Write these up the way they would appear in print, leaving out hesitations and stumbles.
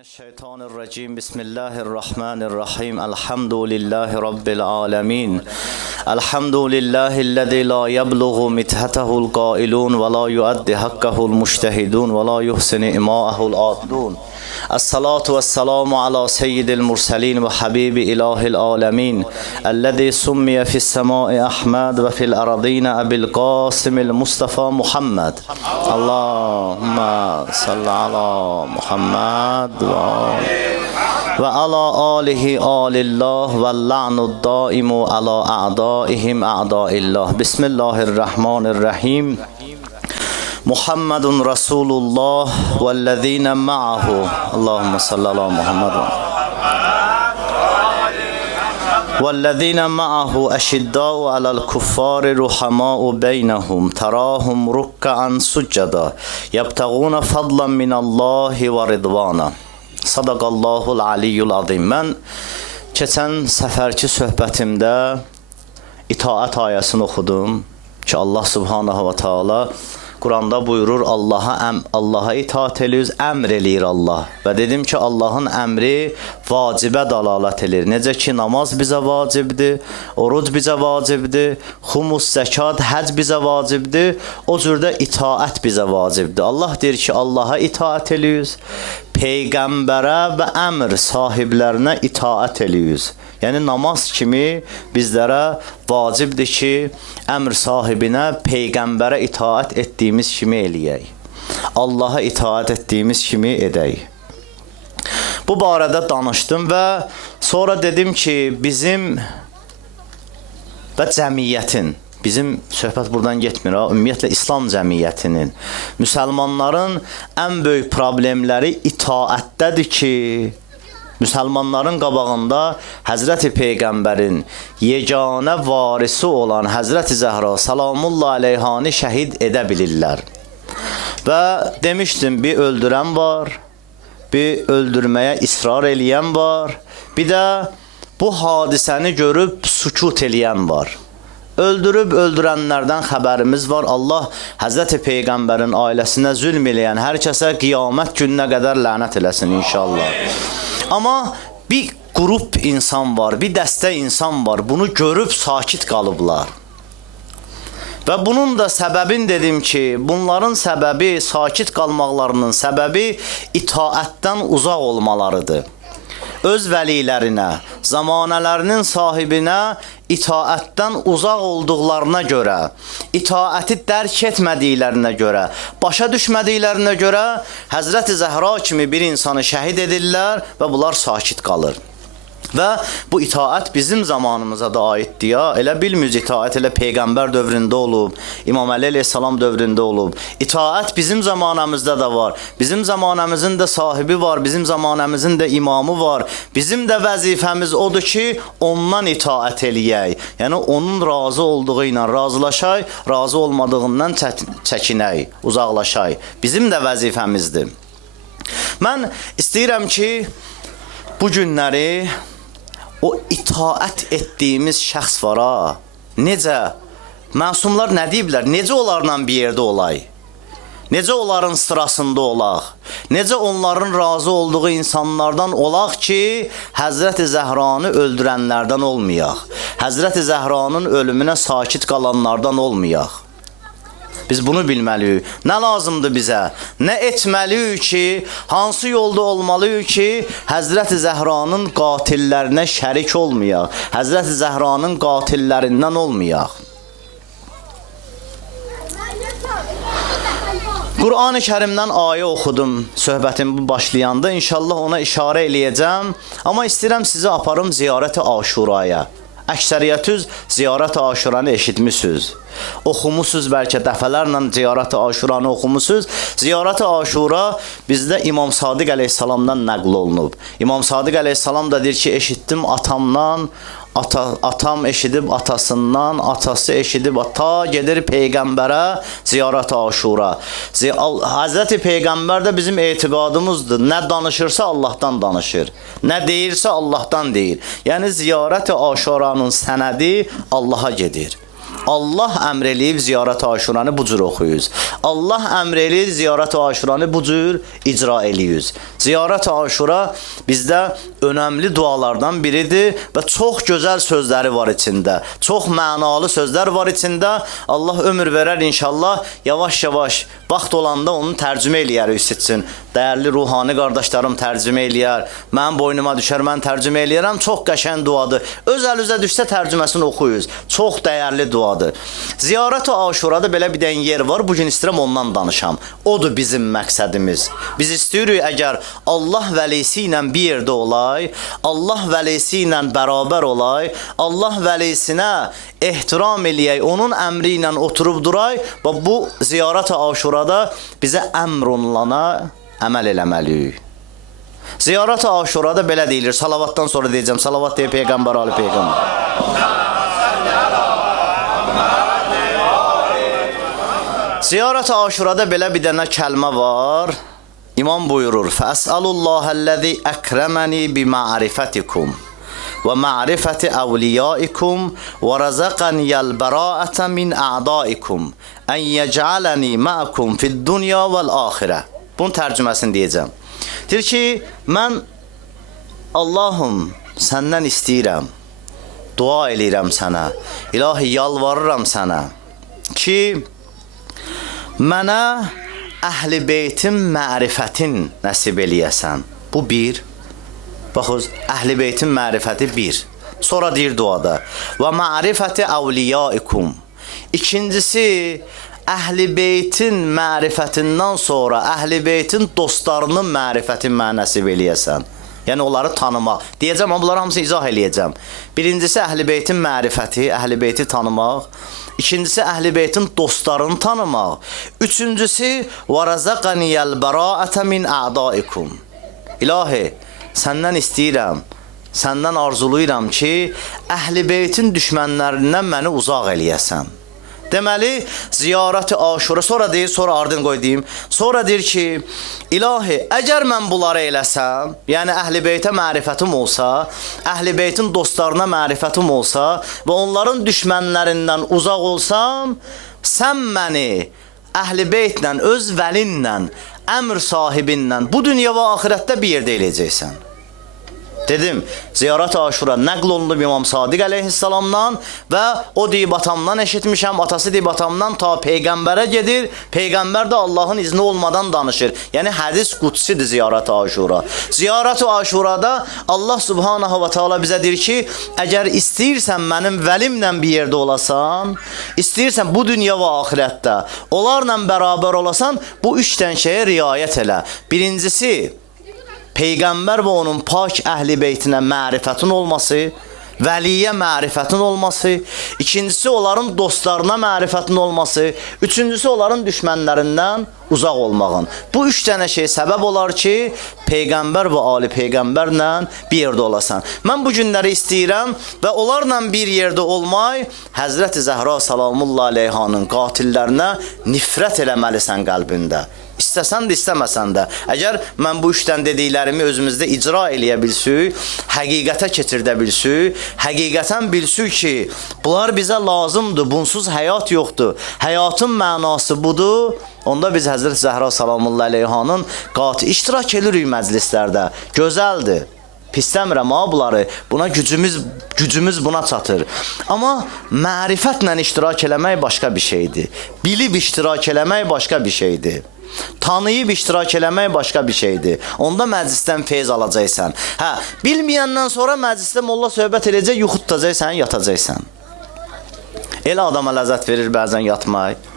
الشيطان الرجيم بسم الله الرحمن الرحيم الحمد لله رب العالمين الحمد لله الذي لا يبلغ مدحته القائلون ولا يؤدي حقه المجتهدون ولا يحسن إماءه العادلون الصلاة والسلام على سيد المرسلين وحبيب إله العالمين الذي سمي في السماء أحمد وفي الأرضين أبي القاسم المصطفى محمد اللهم صل على محمد وعلى آله آل الله واللعن الدائم على أعدائهم أعداء الله بسم الله الرحمن الرحيم محمد رسول الله والذين معه اللهم صل على محمد والذين معه أشداء على الكفار رحماء بينهم تراهم ركعا سجدا يبتغون فضلا من الله ورضوانا Sadaqallahul aliyyul azim. Mən keçən səfərki söhbətimdə itaət ayəsini oxudum ki, Allah subhanahu wa ta'ala Quranda buyurur, Allaha itaat ediyoruz, əmr eləyir Allah. Və dedim ki, Allahın əmri vacibə dalalət edir. Necə ki, namaz bizə vacibdir, oruc bizə vacibdir, xumus, zəkat, həc bizə vacibdir, o cürdə itaət bizə vacibdir. Allah deyir ki, Allaha itaat ediyoruz, Peyğəmbərə və əmr sahiblərinə itaat ediyoruz. Yəni namaz kimi bizlərə vacibdir ki, əmr sahibinə, Peyğəmbərə itaat etdiyimiz kimi eləyək. Allaha itaat etdiyimiz kimi edək. Bu barədə danışdım və sonra dedim ki, bizim və cəmiyyətin, bizim söhbət buradan getmir, ümumiyyətlə İslam cəmiyyətinin, müsəlmanların ən böyük problemləri itaətdədir ki, müsəlmanların qabağında Həzrəti Peyğəmbərin yeganə varisi olan Həzrəti Zəhra salamullah aleyhanı şəhid edə bilirlər. Və demişdim, bir öldürən var, bir öldürməyə israr eləyən var, bir də bu hadisəni görüb sükut eləyən var. Öldürüb öldürənlərdən xəbərimiz var. Allah Həzrəti Peyğəmbərin ailəsinə zülm eləyən hər kəsə qiyamət gününə qədər lənət eləsin inşallah. Amma bir qrup insan var, bir dəstə insan var, bunu görüb sakit qalıblar. Və bunun da səbəbini dedim ki, bunların səbəbi, sakit qalmaqlarının səbəbi itaətdən uzaq olmalarıdır. Öz vəlilərinə, zamanələrinin sahibinə itaətdən uzaq olduqlarına görə, itaəti dərk etmədiklərinə görə, başa düşmədiklərinə görə Həzrəti Zəhra kimi bir insanı şəhid edirlər və bunlar sakit qalır. Və bu itaət bizim zamanımıza da aiddir ya. Elə bilmiyoruz itaət elə Peyğəmbər dövründə olub, İmam Əli əleyhissalam dövründə olub. İtaət bizim zamanımızda da var. Bizim zamanımızın da sahibi var, bizim zamanımızın da imamı var. Bizim də vəzifəmiz odur ki, ondan itaət eləyək. Yəni onun razı olduğu ilə razılaşay, razı olmadığından çəkinək, uzaqlaşay. Bizim də vəzifəmizdir. Mən istəyirəm ki, bu günləri o itaət etdiyimiz şəxs var ha. Necə? Məsumlar nə deyiblər? Necə onlarla bir yerdə olay? Necə onların sırasında olaq? Necə onların razı olduğu insanlardan olaq ki, Həzrəti Zəhranı öldürənlərdən olmayaq? Həzrəti Zəhranın ölümünə sakit qalanlardan olmayaq? Biz bunu bilməliyik. Nə lazımdır bizə? Nə etməliyik ki, hansı yolda olmalıyıq ki, Həzrəti Zəhranın qatillərinə şərik olmayaq, Həzrəti Zəhranın qatillərindən olmayaq. Qur'an-ı Kərimdən ayə oxudum söhbətim bu başlayanda. İnşallah ona işarə eləyəcəm. Amma istəyirəm sizi aparım ziyarət-i Aşuraya. Əksəriyyətiniz ziyarət-i Aşuranı eşitmişsiniz. Oxumusunuz bəlkə dəfələrlə ziyarət-i Aşuranı oxumusunuz. Ziyarət-i Aşura bizdə İmam Sadiq əleyhissalamdan nəql olunub. İmam Sadiq əleyhissalam da deyir ki, eşitdim atamdan, atam eşidib atasından, atası eşidib ta gedir Peyğəmbərə ziyarət-i Aşura. Həzrəti Peyğəmbər də bizim etiqadımızdır. Nə danışırsa Allahdan danışır. Nə deyirsə Allahdan deyir. Yəni ziyarət-i Aşuranın sənədi Allaha gedir. Allah əmr eləyib ziyarət Aşuranı bu cür oxuyuz. Allah əmr eləyir ziyarət Aşuranı bu cür icra eləyiz. Ziyarət Aşura bizdə önəmli dualardan biridir və çox gözəl sözləri var içində. Çox mənalı sözlər var içində. Allah ömür verər inşallah. Yavaş-yavaş vaxt olanda onu tərcümə eləyər üstün. Dəyərli ruhani qardaşlarım tərcümə eləyər. Mənim boynuma düşər, mən tərcümə eləyərəm. Çox qəşəng duadır. Öz əlinizə düşsə tərcüməsini oxuyuz. Çox dəyərli duadır. Ziyarət-i Aşurada belə bir dən yer var. Bugün istəyirəm ondan danışam. Odur bizim məqsədimiz. Biz istəyirik əgər Allah vəlisi ilə bir yerdə olay, Allah vəlisi ilə bərabər olay, Allah vəlisinə ehtiram eləyək, onun əmri ilə oturub duray və bu ziyarət-i Aşurada bizə əmr olunana əməl eləməliyik. Ziyarət-i Aşurada belə deyilir. Salavatdan sonra deyəcəm. Salavat deyə Peyğəmbər, Ali Peyğəmbər. Ziyarət-i Aşurada belə bir dənə kəlmə var. İmam buyurur: "Fəs'alullahəl-ləzi əkrəməni bima'rifatikum və ma'rifati awliyaikum və razaqaniyal bara'ata min a'daikum en yec'alani ma'akum fid-dunya vel-axirə." Bunun tərcüməsini deyəcəm. Deyir ki, mən Allahım səndən istəyirəm, dua eləyirəm sənə, İlahi yalvarıram sənə ki, mənə əhl-i beytin mərifətin nəsib eləyəsən. Bu bir. Baxız, əhl-i beytin mərifəti bir. Sonra deyir duada: və mərifəti əvliyaikum. İkincisi, əhl-i beytin mərifətindən sonra əhl-i beytin dostlarının mərifətin mənə nəsib eləyəsən. Yəni onları tanımaq. Deyəcəm, amma bunları hamısını izah eləyəcəm. Birincisi əhl-i beytin mərifəti, əhl-i beyti tanımaq. İkincisi əhl-i beytin dostlarını tanımaq. Üçüncüsü və razaqaniyal bara'ata min a'daikum. İlahi, səndən istəyirəm, səndən arzuluyuram ki, əhl-i beytin düşmənlərindən məni uzaq eləyəsən. Deməli, ziyarət-i Aşura, sonra deyir, sonra ardın qoy deyim. Sonra deyir ki, İlahi, əgər mən bunları eləsəm, yəni əhl-i beytə mərifətim olsa, əhl-i beytin dostlarına mərifətim olsa və onların düşmənlərindən uzaq olsam, sən məni əhl-i beytlə, öz vəlinlə, əmr sahibinlə bu dünya və axirətdə bir yerdə eləyəcəksən. Dedim, ziyarət-i Aşura nəql olunub İmam Sadiq əleyhissalamdan və o deyib atamdan eşitmişəm, atası deyib atamdan ta Peyğəmbərə gedir, Peyğəmbər də Allahın izni olmadan danışır. Yəni hədis qudsidir ziyarət-i Aşura. Ziyarət-i Aşurada Allah subhanahu və teala bizə deyir ki, əgər istəyirsən mənim vəlimlə bir yerdə olasan, istəyirsən bu dünya və axirətdə onlarla bərabər olasan, bu üç dənə şeyə riayət elə. Birincisi, Peyğəmbər və onun pak əhl-i beytinə mərifətin olması, vəliyə mərifətin olması, ikincisi onların dostlarına mərifətin olması, üçüncüsü onların düşmənlərindən uzaq olmağın. Bu üç dənə şey səbəb olar ki, Peyğəmbər və Ali Peyğəmbərlə bir yerdə olasan. Mən bu günləri istəyirəm və onlarla bir yerdə olmaq, Həzrəti Zəhra salamullah aleyhanın qatillərinə nifrət eləməlisən qəlbində. İstəsən də, istəməsən də. Əgər mən bu işdən dediklərimi özümüzdə icra eləyə bilsük, həqiqətə keçirdə bilsük, həqiqətən bilsük ki, bunlar bizə lazımdır, bunsuz həyat yoxdur, həyatın mənası budur, onda biz Həzrət Zəhra salamullah aleyhanın qati iştirak edirik məclislərdə. Gözəldir. Pisləmirəm ha bunları. Buna gücümüz buna çatır. Amma mərifətlə iştirak eləmək başqa bir şeydir. Bilib iştirak eləmək başqa bir şeydir. Tanıyıb iştirak eləmək başqa bir şeydir. Onda məclisdən feyz alacaqsan. Hə, bilməyəndən sonra məclisdə molla söhbət edəcək, yuxu tutacaqsan, yatacaqsan. Elə adama ləzzət verir bəzən yatmaq,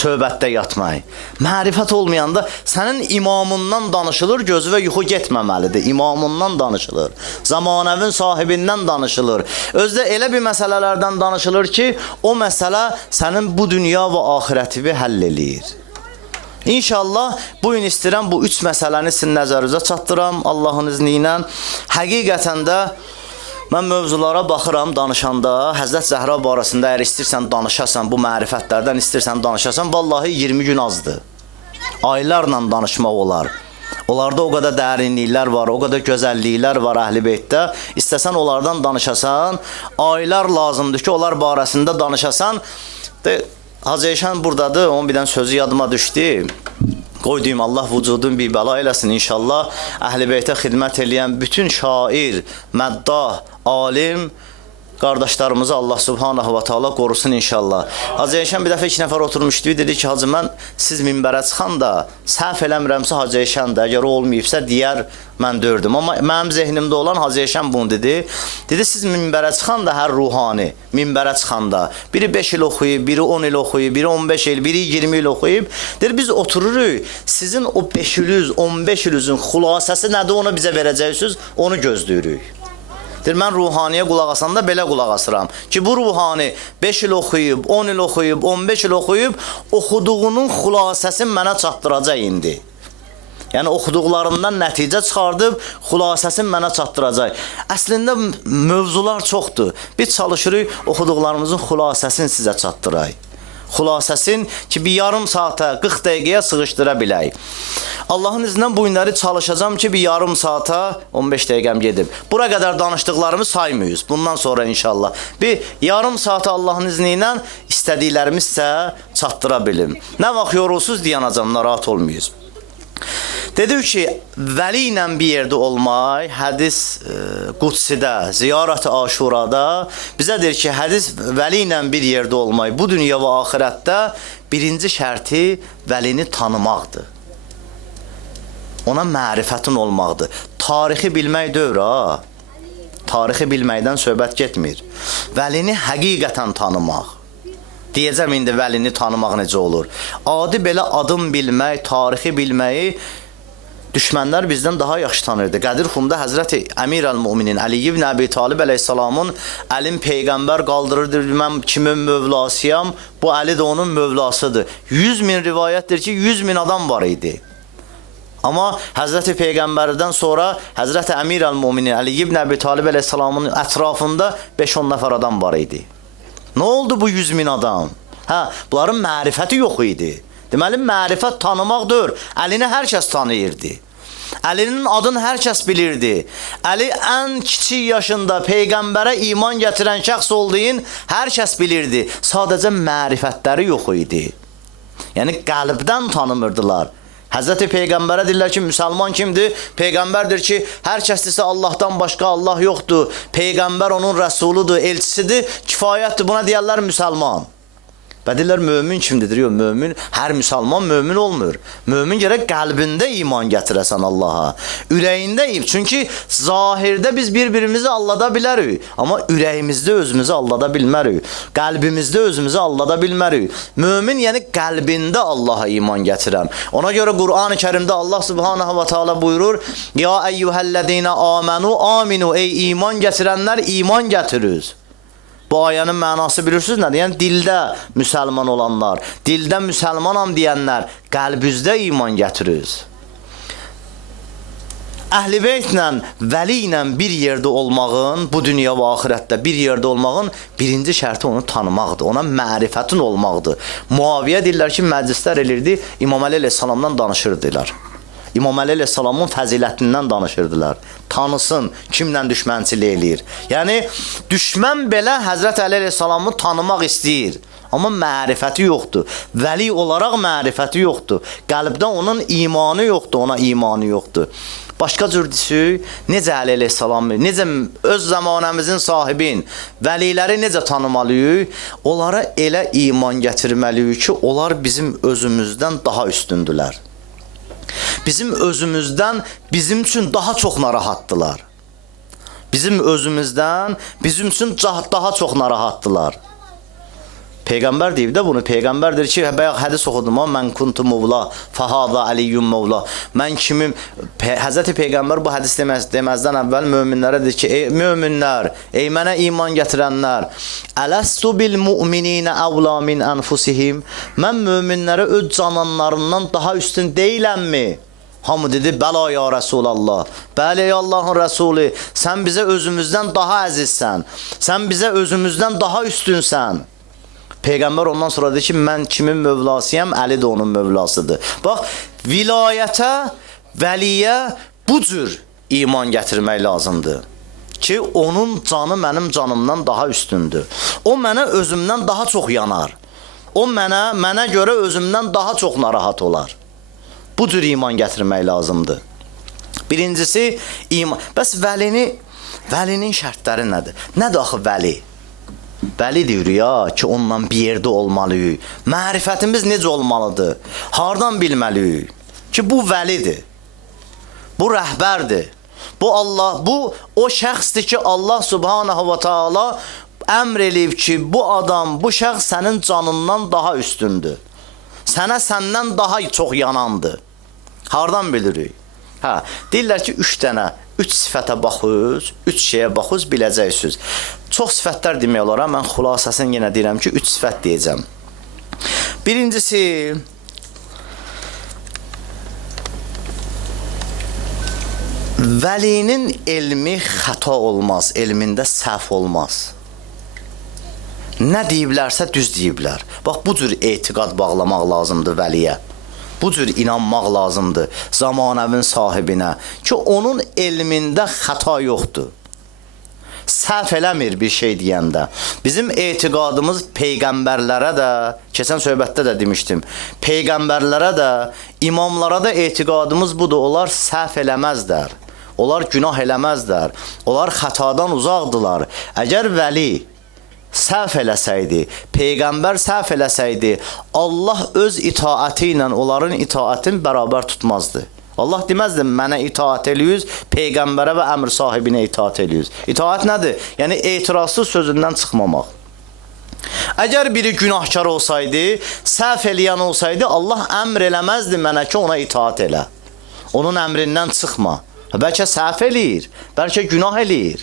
söhbətdə yatmaq. Mərifət olmayanda sənin imamından danışılır, gözü və yuxu getməməlidir. İmamından danışılır, zamanəvin sahibindən danışılır. Özdə elə bir məsələlərdən danışılır ki, o məsələ sənin bu dünya və axirətivi həll eləyir. İnşallah bu gün istəyirəm bu üç məsələni sizin nəzərinizə çatdıram Allahın izni ilə. Həqiqətən də mən mövzulara baxıram danışanda, Həzrət Zəhra barəsində əgər istəyirsən danışasan, bu mərifətlərdən istəyirsən danışasan, vallahi 20 gün azdır. Aylarla danışmaq olar. Onlarda o qədər dərinliklər var, o qədər gözəlliklər var Əhl-i Beytdə. İstəsən onlardan danışasan, aylar lazımdır ki, onlar barəsində danışasan. Hacı Eyşan buradadır, onun bir dənə sözü yadıma düşdü. Qoy deyim, Allah vücudun bir bəla eləsin inşallah. Əhl-i Beytə xidmət eləyən bütün şair, məddah, alim qardaşlarımızı Allah subhanahu wa ta'ala qorusun inşallah. Hacı Eyşan bir dəfə 2 nəfər oturmuşdu, dedi ki, hacı mən siz minbərə çıxan da səhv eləmirəmsə Hacı Eyşan da, əgər o olmayıbsa deyər mən dördüm. Amma mənim zehnimdə olan Hacı Eyşan bunu dedi. Dedi siz minbərə çıxan da hər ruhani minbərə çıxanda biri 5 il oxuyub, biri 10 il oxuyub, biri 15 il, biri 20 il oxuyub. Dedi biz otururuq, sizin o 5 iliniz, 15 ilinizin xülasəsi nədir onu bizə verəcəksiniz, onu gözləyirik. Deyir, mən ruhaniyə qulaq asanda belə qulaq asıram ki, bu ruhani 5 il oxuyub, 10 il oxuyub, 15 il oxuyub, oxuduğunun xülasəsini mənə çatdıracaq indi. Yəni, oxuduqlarından nəticə çıxardıb, xülasəsini mənə çatdıracaq. Əslində, mövzular çoxdur. Biz çalışırıq, oxuduqlarımızın xülasəsini sizə çatdıraq. Xülasəsin ki, bir yarım saata, 40 dəqiqəyə sığışdıra bilək. Allahın izindən bu günləri çalışacağım ki, bir yarım saata 15 dəqiqəm gedib. Bura qədər danışdıqlarımı saymıyoruz. Bundan sonra inşallah. Bir yarım saata Allahın izni ilə istədiklərimiz isə çatdıra bilim. Nə vaxt yorulsuz dayanacam, narahat olmayız. Dedik ki, vəli ilə bir yerdə olmaq, hədis Qudsidə, ziyarət-i Aşurada bizə deyir ki, hədis vəli ilə bir yerdə olmaq, bu dünya və axirətdə birinci şərti vəlini tanımaqdır. Ona mərifətin olmaqdır. Tarixi bilmək deyir, ha. Tarixi bilməkdən söhbət getmir. Vəlini həqiqətən tanımaq. Deyəcəm indi vəlini tanımaq necə olur. Adi belə adım bilmək, tarixi bilməyi düşmənlər bizdən daha yaxşı tanırdı. Qədir Xumda Həzrəti Əmir əl-Müminin Əli ibn Əbi Talib əleyhissalamın Əlim Peyğəmbər qaldırırdı, mən kimin mövlasıyam, bu Əli də onun mövlasıdır. 100.000 rivayətdir ki, 100.000 adam var idi. Amma Həzrəti Peyğəmbərdən sonra Həzrəti Əmir əl-Müminin Əli ibn Əbi Talib əleyhissalamın ətrafında 5-10 nəfər adam var idi. Nə oldu bu 100.000 adam? Bunların mərifəti yox idi. Deməli, mərifət tanımaqdır. Əlini hər kəs tanıyırdı. Əlinin adını hər kəs bilirdi. Əli ən kiçik yaşında Peyğəmbərə iman gətirən şəxs olduğunu hər kəs bilirdi. Sadəcə mərifətləri yox idi. Yəni, qəlbdən tanımırdılar. Həzrəti Peyğəmbərə deyirlər ki, müsəlman kimdir? Peyğəmbərdir ki, hər kəs desə Allahdan başqa Allah yoxdur. Peyğəmbər onun rəsuludur, elçisidir, kifayətdir. Buna deyərlər müsəlman. Və deyirlər, mömin kimdir? Yox, mömin, hər müsəlman mömin olmur. Mömin gərək qəlbində iman gətirəsən Allaha. Ürəyində, çünki zahirdə biz bir-birimizi allada bilərik. Amma ürəyimizdə özümüzü allada bilmərik. Qəlbimizdə özümüzü allada bilmərik. Mömin, yəni qəlbində Allaha iman gətirəm. Ona görə Qur'an-ı Kərimdə Allah subhanahu wa ta'ala buyurur, Ya eyyuhəllədinə amenu aminu, ey iman gətirənlər, iman gətirir. Bu ayənin mənası bilirsiniz nədir? Yəni, dildə müsəlman olanlar, dildə müsəlmanam deyənlər, qəlbüzdə iman gətirir. Əhl-i Beytlə, vəli ilə bir yerdə olmağın, bu dünya və axirətdə bir yerdə olmağın birinci şərti onu tanımaqdır, ona mərifətin olmaqdır. Muaviyə deyirlər ki, məclislər elirdi, İmam Əli əleyhissalamdan danışırdılar. İmam Əli əleyhissalamın fəzilətindən danışırdılar. Tanısın, kimlə düşmənçilik eləyir. Yəni, düşmən belə Həzrət Əli əleyhissalamı tanımaq istəyir. Amma mərifəti yoxdur. Vəli olaraq mərifəti yoxdur. Qəlbdə onun imanı yoxdur, ona imanı yoxdur. Başqa cür desək, necə Əli əleyhissalamı, necə öz zamanəmizin sahibin, vəliləri necə tanımalıyıq? Onlara elə iman gətirməliyik ki, onlar bizim özümüzdən daha üstündülər. Bizim özümüzdən bizim üçün daha çox narahatdılar. Bizim özümüzdən bizim üçün daha çox narahatdılar. Peyğəmbər deyib də bunu. Peyğəmbər deyir ki, bayaq hədis oxudum, mən kuntu muvla, fəhada əliyyum muvla. Mən kimim? Həzrəti Peyğəmbər bu hədis deməzdən əvvəl möminlərə deyir ki, ey möminlər, ey mənə iman gətirənlər, ələstu bil mu'mininə əvla min ənfusihim. Mən möminlərə öz cananlarından daha üstün deyiləmmi? Hamı dedi, bəla ya Rəsulallah. Bəli, ey Allahın Rəsuli, sən bizə özümüzdən daha əzizsən. Sən bizə özümüzdən daha üstünsən. Peyğəmbər ondan sonra dedi ki, mən kimin mövlasıyam, Əli də onun mövlasıdır. Bax, vilayətə vəliyə bu cür iman gətirmək lazımdır ki, onun canı mənim canımdan daha üstündür. O mənə özümdən daha çox yanar. O mənə görə özümdən daha çox narahat olar. Bu cür iman gətirmək lazımdır. Birincisi, iman. Bəs vəlinin şərtləri nədir? Nədir axı vəli? Vəli deyir ya ki, onunla bir yerdə olmalıyıq. Mərifətimiz necə olmalıdır? Hardan bilməliyik? Ki, bu vəlidir. Bu rəhbərdir. Bu o şəxsdir ki, Allah subhanahu wa ta'ala əmr eləyib ki, bu adam, bu şəxs sənin canından daha üstündür. Səndən daha çox yanandır. Hardan bilirik? Deyirlər ki, 3 sifətə baxız, 3 şeyə baxız, biləcəksiniz. Çox sifətlər demək olar, mən xülasəsini yenə deyirəm ki, 3 sifət deyəcəm. Birincisi, vəlinin elmi xəta olmaz, elmində səhv olmaz. Nə deyiblərsə düz deyiblər. Bax, bu cür etiqad bağlamaq lazımdır vəliyə. Bu cür inanmaq lazımdır zamanəvin sahibinə ki, onun elmində xəta yoxdur. Səhv eləmir bir şey deyəndə. Bizim etiqadımız peyğəmbərlərə də, keçən söhbətdə də demişdim, peyğəmbərlərə də, imamlara da etiqadımız budur. Onlar səhv eləməzlər. Onlar günah eləməzlər. Onlar xətadan uzaqdılar. Əgər vəli səhv eləsəydi, peyğəmbər səhv eləsəydi, Allah öz itaəti ilə onların itaətini bərabər tutmazdı. Allah deməzdi, mənə itaət eləyiz, peyğəmbərə və əmr sahibinə itaət eləyiz. İtaət nədir? Yəni, etirazsız sözündən çıxmamaq. Əgər biri günahkar olsaydı, səhv eləyən olsaydı, Allah əmr eləməzdi mənə ki, ona itaət elə. Onun əmrindən çıxma. Bəlkə səhv eləyir, bəlkə günah eləyir.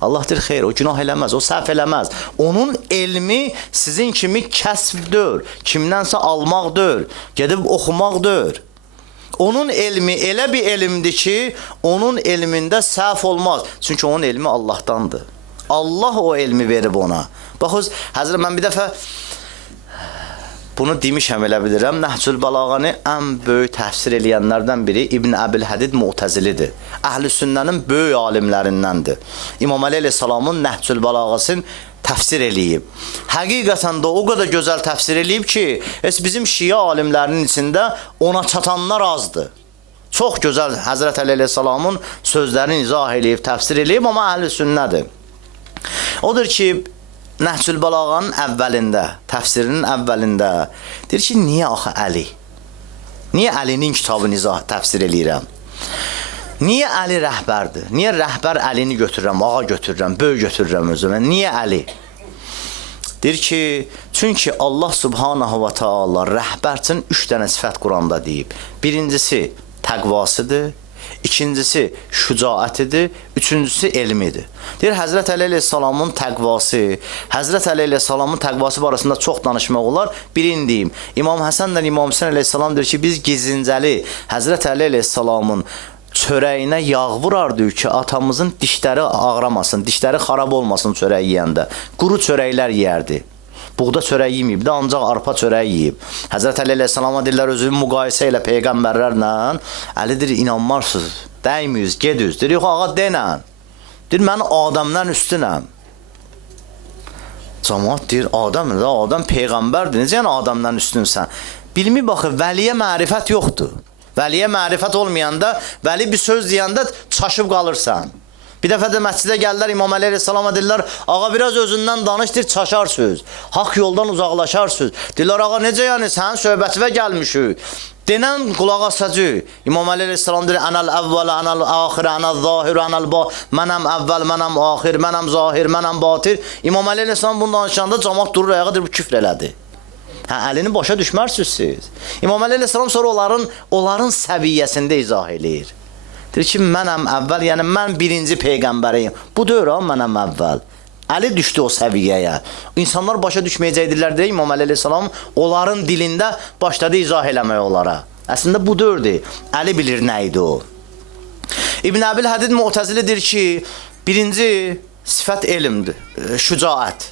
Allah deyir, xeyr, o günah eləməz, o səhv eləməz. Onun elmi sizin kimi kəsbdir, kimdənsə almaqdır, gedib oxumaqdır. Onun elmi elə bir elmdir ki, onun elmində səhv olmaz. Çünki onun elmi Allahdandır. Allah o elmi verib ona. Baxız, Həzrət, mən bir dəfə bunu demişəm, elə bilirəm. Nəhcül Balağanı ən böyük təfsir eləyənlərdən biri İbn Əbil Hədid Mu'təzilidir. Əhl-i Sünnənin böyük alimlərindəndir. İmam Əli əleyhissalamın Nəhcül Balağasını təfsir eləyib. Həqiqətən də o qədər gözəl təfsir eləyib ki, bizim şiə alimlərinin içində ona çatanlar azdır. Çox gözəl Həzrət Əli əleyhissalamın sözlərini izah eləyib, təfsir eləyib, amma Əhl-i Sünnədir. Odur ki, Nəhcül Balağanın əvvəlində, təfsirinin əvvəlində deyir ki, niyə axı Əli? Niyə Əlinin kitabını təfsir eləyirəm? Niyə Əli rəhbərdir? Niyə rəhbər Əlini götürürəm, ağa götürürəm, böyük götürürəm özümə? Niyə Əli? Deyir ki, çünki Allah subhanahu wa ta'ala rəhbər üçün 3 dənə sifət Quranda deyib. Birincisi təqvasıdır, İkincisi şücaətidir, üçüncüsü elmidir. Deyir, Həzrət Əli əleyhissalamın təqvası, Həzrət Əli əleyhissalamın təqvası barəsində çox danışmaq olar. Birini deyim, İmam Həsənlə İmam Hüseyn əleyhissalam deyir ki, biz gizincəli Həzrət Əli əleyhissalamın çörəyinə yağ vurardı ki, atamızın dişləri ağramasın, dişləri xarab olmasın çörək yeyəndə. Quru çörəklər yeyərdi. Buğda çörək yeməyib də, ancaq arpa çörək yeyib. Həzrət Əli əleyhissalama deyirlər, özünü müqayisə ilə peyğəmbərlərlə. Əli deyir, inanmarsınız, dəymiyiz, gediz. Deyir, yox, ağa denən. Deyir, mən Adəmdən üstünəm. Cəmaat deyir, Adəm peyğəmbərdir, necə yəni Adəmdən üstünsən? Bilmi baxı, vəliyə mərifət yoxdur. Vəliyə mərifət olmayanda, vəli bir söz deyəndə çaşıb qalırsan. Bir dəfə də məscidə gəlirlər, İmam Əli əleyhissalama deyirlər, ağa biraz özündən danış, deyir, çaşarsınız, haqq yoldan uzaqlaşarsınız. Deyirlər, ağa necə yəni, sənin söhbətivə gəlmişik. Denən qulaq asacaq. İmam Əli əleyhissalam deyir, ənəl əvvəl, ənəl axir, ənəl zahir, ənəl batir. Mənəm əvvəl, mənəm axir, mənəm zahir, mənəm batir. İmam Əli əleyhissalam bunu danışanda cəmaat durur ayağa, deyir, bu küfr elədi. Əlini başa düşmərsiniz siz. İmam Əli əleyhissalam sonra onların səviyyəsində izah eləyir. Deyir ki, mənəm əvvəl, yəni mən birinci peyğəmbəriyim. Bu deyir, mənəm əvvəl. Əli düşdü o səviyyəyə. İnsanlar başa düşməyəcəkdirlər deyə İmam Əli əleyhissalam onların dilində başladı izah eləmək onlara. Əslində bu deyirdi. Əli bilir nə idi o. İbn Əbil Hədid Mu'təzilidir ki, birinci sifət elmdir, şücaət.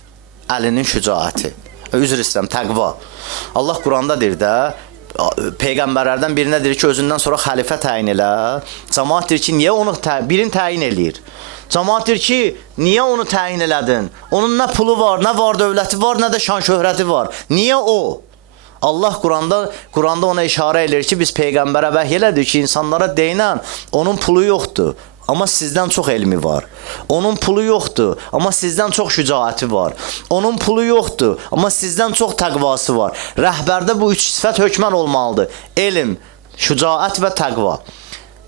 Əlinin şücaəti. Üzr istəyirəm, təqva. Allah Quranda deyir də, peyğəmbərlərdən birinə deyir ki, özündən sonra xəlifə təyin elə. Cəmaət deyir ki, niyə onu birini təyin eləyir? Cəmaət deyir ki, niyə onu təyin elədin? Onun nə pulu var, nə var dövləti var, nə də şan şöhrəti var. Niyə o? Allah Quranda ona işarə edir ki, biz peyğəmbərə vəhy elədik ki, insanlara deyinən, onun pulu yoxdur. Amma sizdən çox elmi var. Onun pulu yoxdur, amma sizdən çox şücaəti var. Onun pulu yoxdur, amma sizdən çox təqvası var. Rəhbərdə bu üç sifət hökmən olmalıdır. Elm, şücaət və təqva.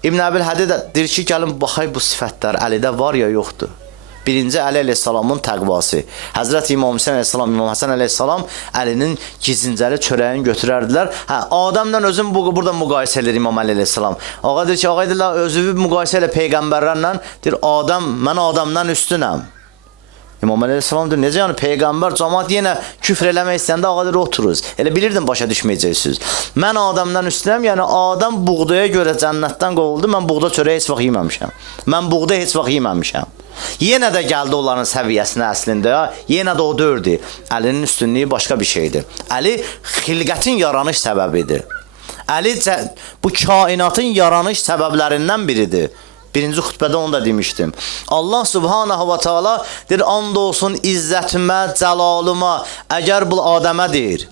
İbn Əbil Hədid deyir ki, gəlin baxay bu sifətlər Əlidə var ya yoxdur. Birinci Əli əleyhissalamın təqvası. Həzrət İmam Hüseyin əleyhissalam, İmam Həsən əleyhissalam Əlinin gizincəli çörəyini götürərdilər. Adəmlə özüm burada müqayisə edir İmam Əli əleyhissalam. Ağa deyir ki, ağa deyirlər, özünü müqayisə elə peyğəmbərlərlə. Deyir, mən Adəmdən üstünəm. İmam əleyhissalam deyir, necə yəni peyğəmbər cəmaət yenə küfr eləmək istəyəndə ağa deyir, oturuz. Elə bilirdim başa düşməyəcəksiniz. Mən Adəmdən üstünəm, yəni Adəm buğdaya görə cənnətdən qovuldu, mən buğda çörəyi heç vaxt yeməmişəm. Mən buğda heç vaxt yeməmişəm. Yenə də gəldi onların səviyyəsinə əslində, yenə də o dördü. Əlinin üstünlüyü başqa bir şeydir. Əli xilqətin yaranış səbəbidir. Əli bu kainatın yaranış səbəblərindən biridir. Birinci xütbədə onu da demişdim. Allah subhanahu wa ta'ala deyir, and olsun izzətimə, cəlalıma, əgər bu Adəmə deyir.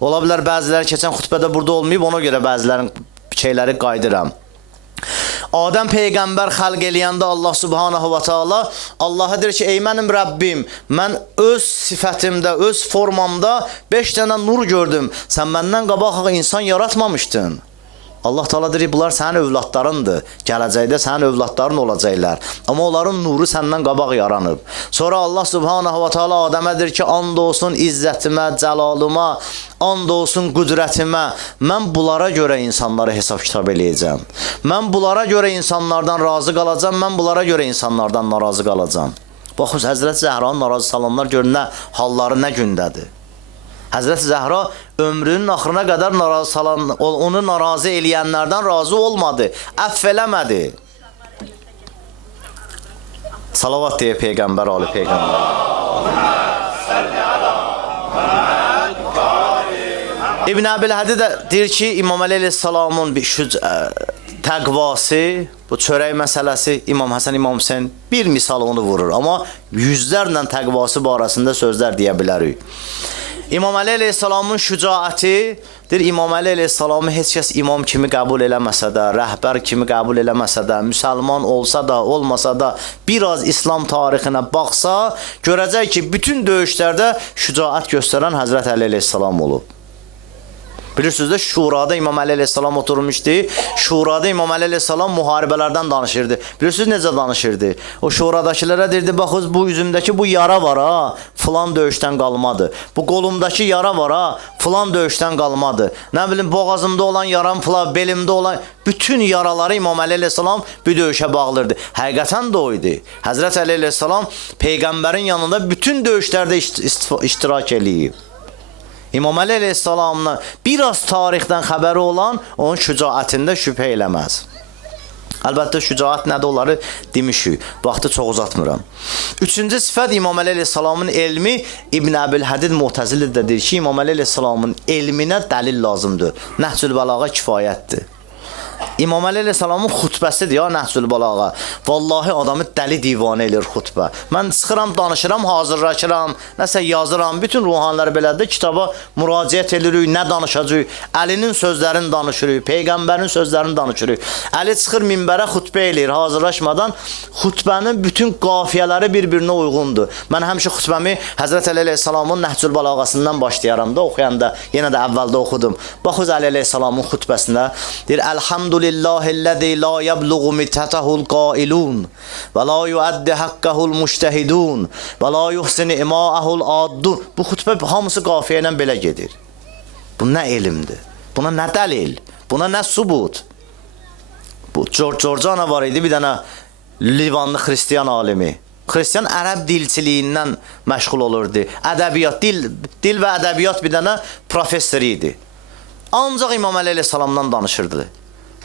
Ola bilər bəziləri keçən xütbədə burada olmayıb, ona görə bəzilərin şeyləri qaydıram. Adəm peyğəmbər xəlq eləyəndə Allah subhanahu wa ta'ala Allah'a deyir ki, ey mənim Rəbbim, mən öz sifətimdə, öz formamda 5 dənə nur gördüm. Sən məndən qabaq insan yaratmamışdın. Allah Teala deyir, bunlar sənin övladlarındır. Gələcəkdə sənin övladların olacaqlar. Amma onların nuru səndən qabaq yaranıb. Sonra Allah subhanahu wa ta'ala Adəmə deyir ki, and olsun izzətimə, cəlalıma, and olsun qüdrətimə. Mən bunlara görə insanları hesab kitab eləyəcəm. Mən bunlara görə insanlardan razı qalacam, mən bunlara görə insanlardan narazı qalacam. Baxın, Həzrət Zəhranın narazı salanlar görün nə halları nə gündədir. Həzrət Zəhra ömrünün axırına qədər onu narazı eləyənlərdən razı olmadı, əff eləmədi. Salavat deyə Peyğəmbər, Ali Peyğəmbər. İbn Əbil Hədid deyir ki, İmam Əli əleyhissalamın təqvası, bu çörək məsələsi, İmam Həsən, İmam Hüseyin bir misal onu vurur. Amma yüzlərlə təqvası barəsində sözlər deyə bilərik. İmam Əli əleyhissalamın şücaəti, deyir, İmam Əli əleyhissalamı heç kəs imam kimi qəbul eləməsə də, rəhbər kimi qəbul eləməsə də, müsəlman olsa da, olmasa da, biraz İslam tarixinə baxsa, görəcək ki, bütün döyüşlərdə şücaət göstərən Həzrət Əli əleyhissalam olub. Bilirsiniz də, Şurada İmam Əli əleyhissalam oturmuşdu. Şurada İmam Əli əleyhissalam müharibələrdən danışırdı. Bilirsiniz necə danışırdı? O Şuradakılara deyirdi, baxız, bu üzümdəki bu yara var ha, filan döyüşdən qalmadı. Bu qolumdakı yara var ha, filan döyüşdən qalmadı. Nə bilim, boğazımda olan yaram filan, belimdə olan bütün yaraları İmam Əli əleyhissalam bir döyüşə bağlırdı. Həqiqətən də o idi. Həzrət Əli əleyhissalam Peyğəmbərin yanında bütün döyüşlərdə iştirak eləyib. İmam Əli əleyhissalamla biraz tarixdən xəbəri olan onun şücaətində şübhə eləməz. Əlbəttə, şücaət nədir onları demişik. Vaxtı çox uzatmıram. Üçüncü sifət İmam Əli əleyhissalamın elmi. İbn Əbil Hədid Mu'təzili də deyir ki, İmam Əli əleyhissalamın elminə dəlil lazımdır. Nəhcül Bəlağa kifayətdir. İmam Əli əleyhissalamın xutbəsidir ya Nəhcül Bəlağa. Vallahi adamı dəli divanə eləyir xutbə. Mən çıxıram, danışıram, hazırlaşıram, nəsə yazıram. Bütün ruhanlar belədir, kitaba müraciət edirik, nə danışacaq? Əlinin sözlərini danışırıq, Peyğəmbərin sözlərini danışırıq. Əli çıxır minbərə xutbə eləyir, hazırlaşmadan. Xutbənin bütün qafiyələri bir-birinə uyğundur. Mən həmişə xutbəmi Həzrət Əli əleyhissalamın Nəhcül Bəlağasından başlayaram da, oxuyanda, yenə də əvvəldə oxudum. Baxız Əli əleyhissalamın xutbəsində, deyir, Elhamdülillahillezî la yebluğu mittətəhul qailun və la yuəddi haqqəhul müştəhidun və la yuhsini imaəhul addun. Bu xutbə hamısı qafiyə ilə belə gedir. Bu nə elmdir? Buna nə dəlil? Buna nə sübut? Bu Corcana var idi, bir dənə Livanlı xristiyan alimi. Xristiyan ərəb dilçiliyindən məşğul olurdu. Ədəbiyyat, dil və ədəbiyyat bir dənə professor idi. Ancaq İmam Əli əleyhissalamdan danışırdı.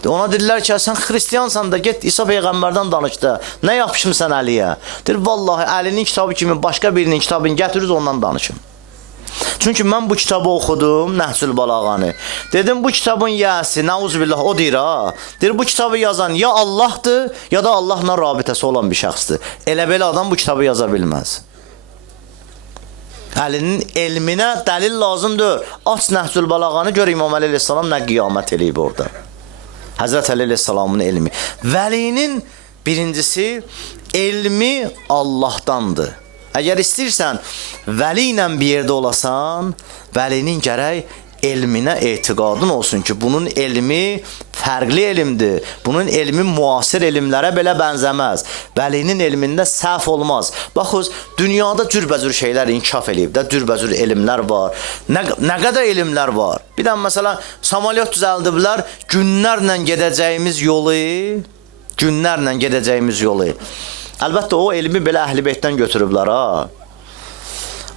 Ona dedilər ki, sən xristiyansan da get İsa Peyğəmbərdən danış da. Nə yapışmısan Əliyə? Deyir, vallahi Əlinin kitabı kimi başqa birinin kitabını gətirir ondan danışın. Çünki mən bu kitabı oxudum, Nəhcül Balağanı. Dedim bu kitabın yəsi, nəuzubillah o deyir ha. Deyir bu kitabı yazan ya Allahdır, ya da Allahla rabitəsi olan bir şəxsdir. Elə belə adam bu kitabı yaza bilməz. Əlinin elminə dəlil lazımdır. Aç Nəhcül Balağanı gör İmam Əli əleyhissalam nə qiyamət eləyib orada. Həzrət Əli əleyhissalamın elmi. Vəlinin birincisi elmi Allahdandır. Əgər istəyirsən vəli ilə bir yerdə olasan, vəlinin gərək elminə etiqadın olsun ki, bunun elmi fərqli elmdir. Bunun elmi müasir elmlərə belə bənzəməz. Vəlinin elmində səhv olmaz. Baxız, dünyada cürbəcür şeylər inkişaf eləyib də, cürbəcür elmlər var. Nə qədər elmlər var? Bir də məsələn, samolyot düzəldiblər, günlərlə gedəcəyimiz yolu. Əlbəttə o elmi belə Əhl-i Beytdən götürüblər ha.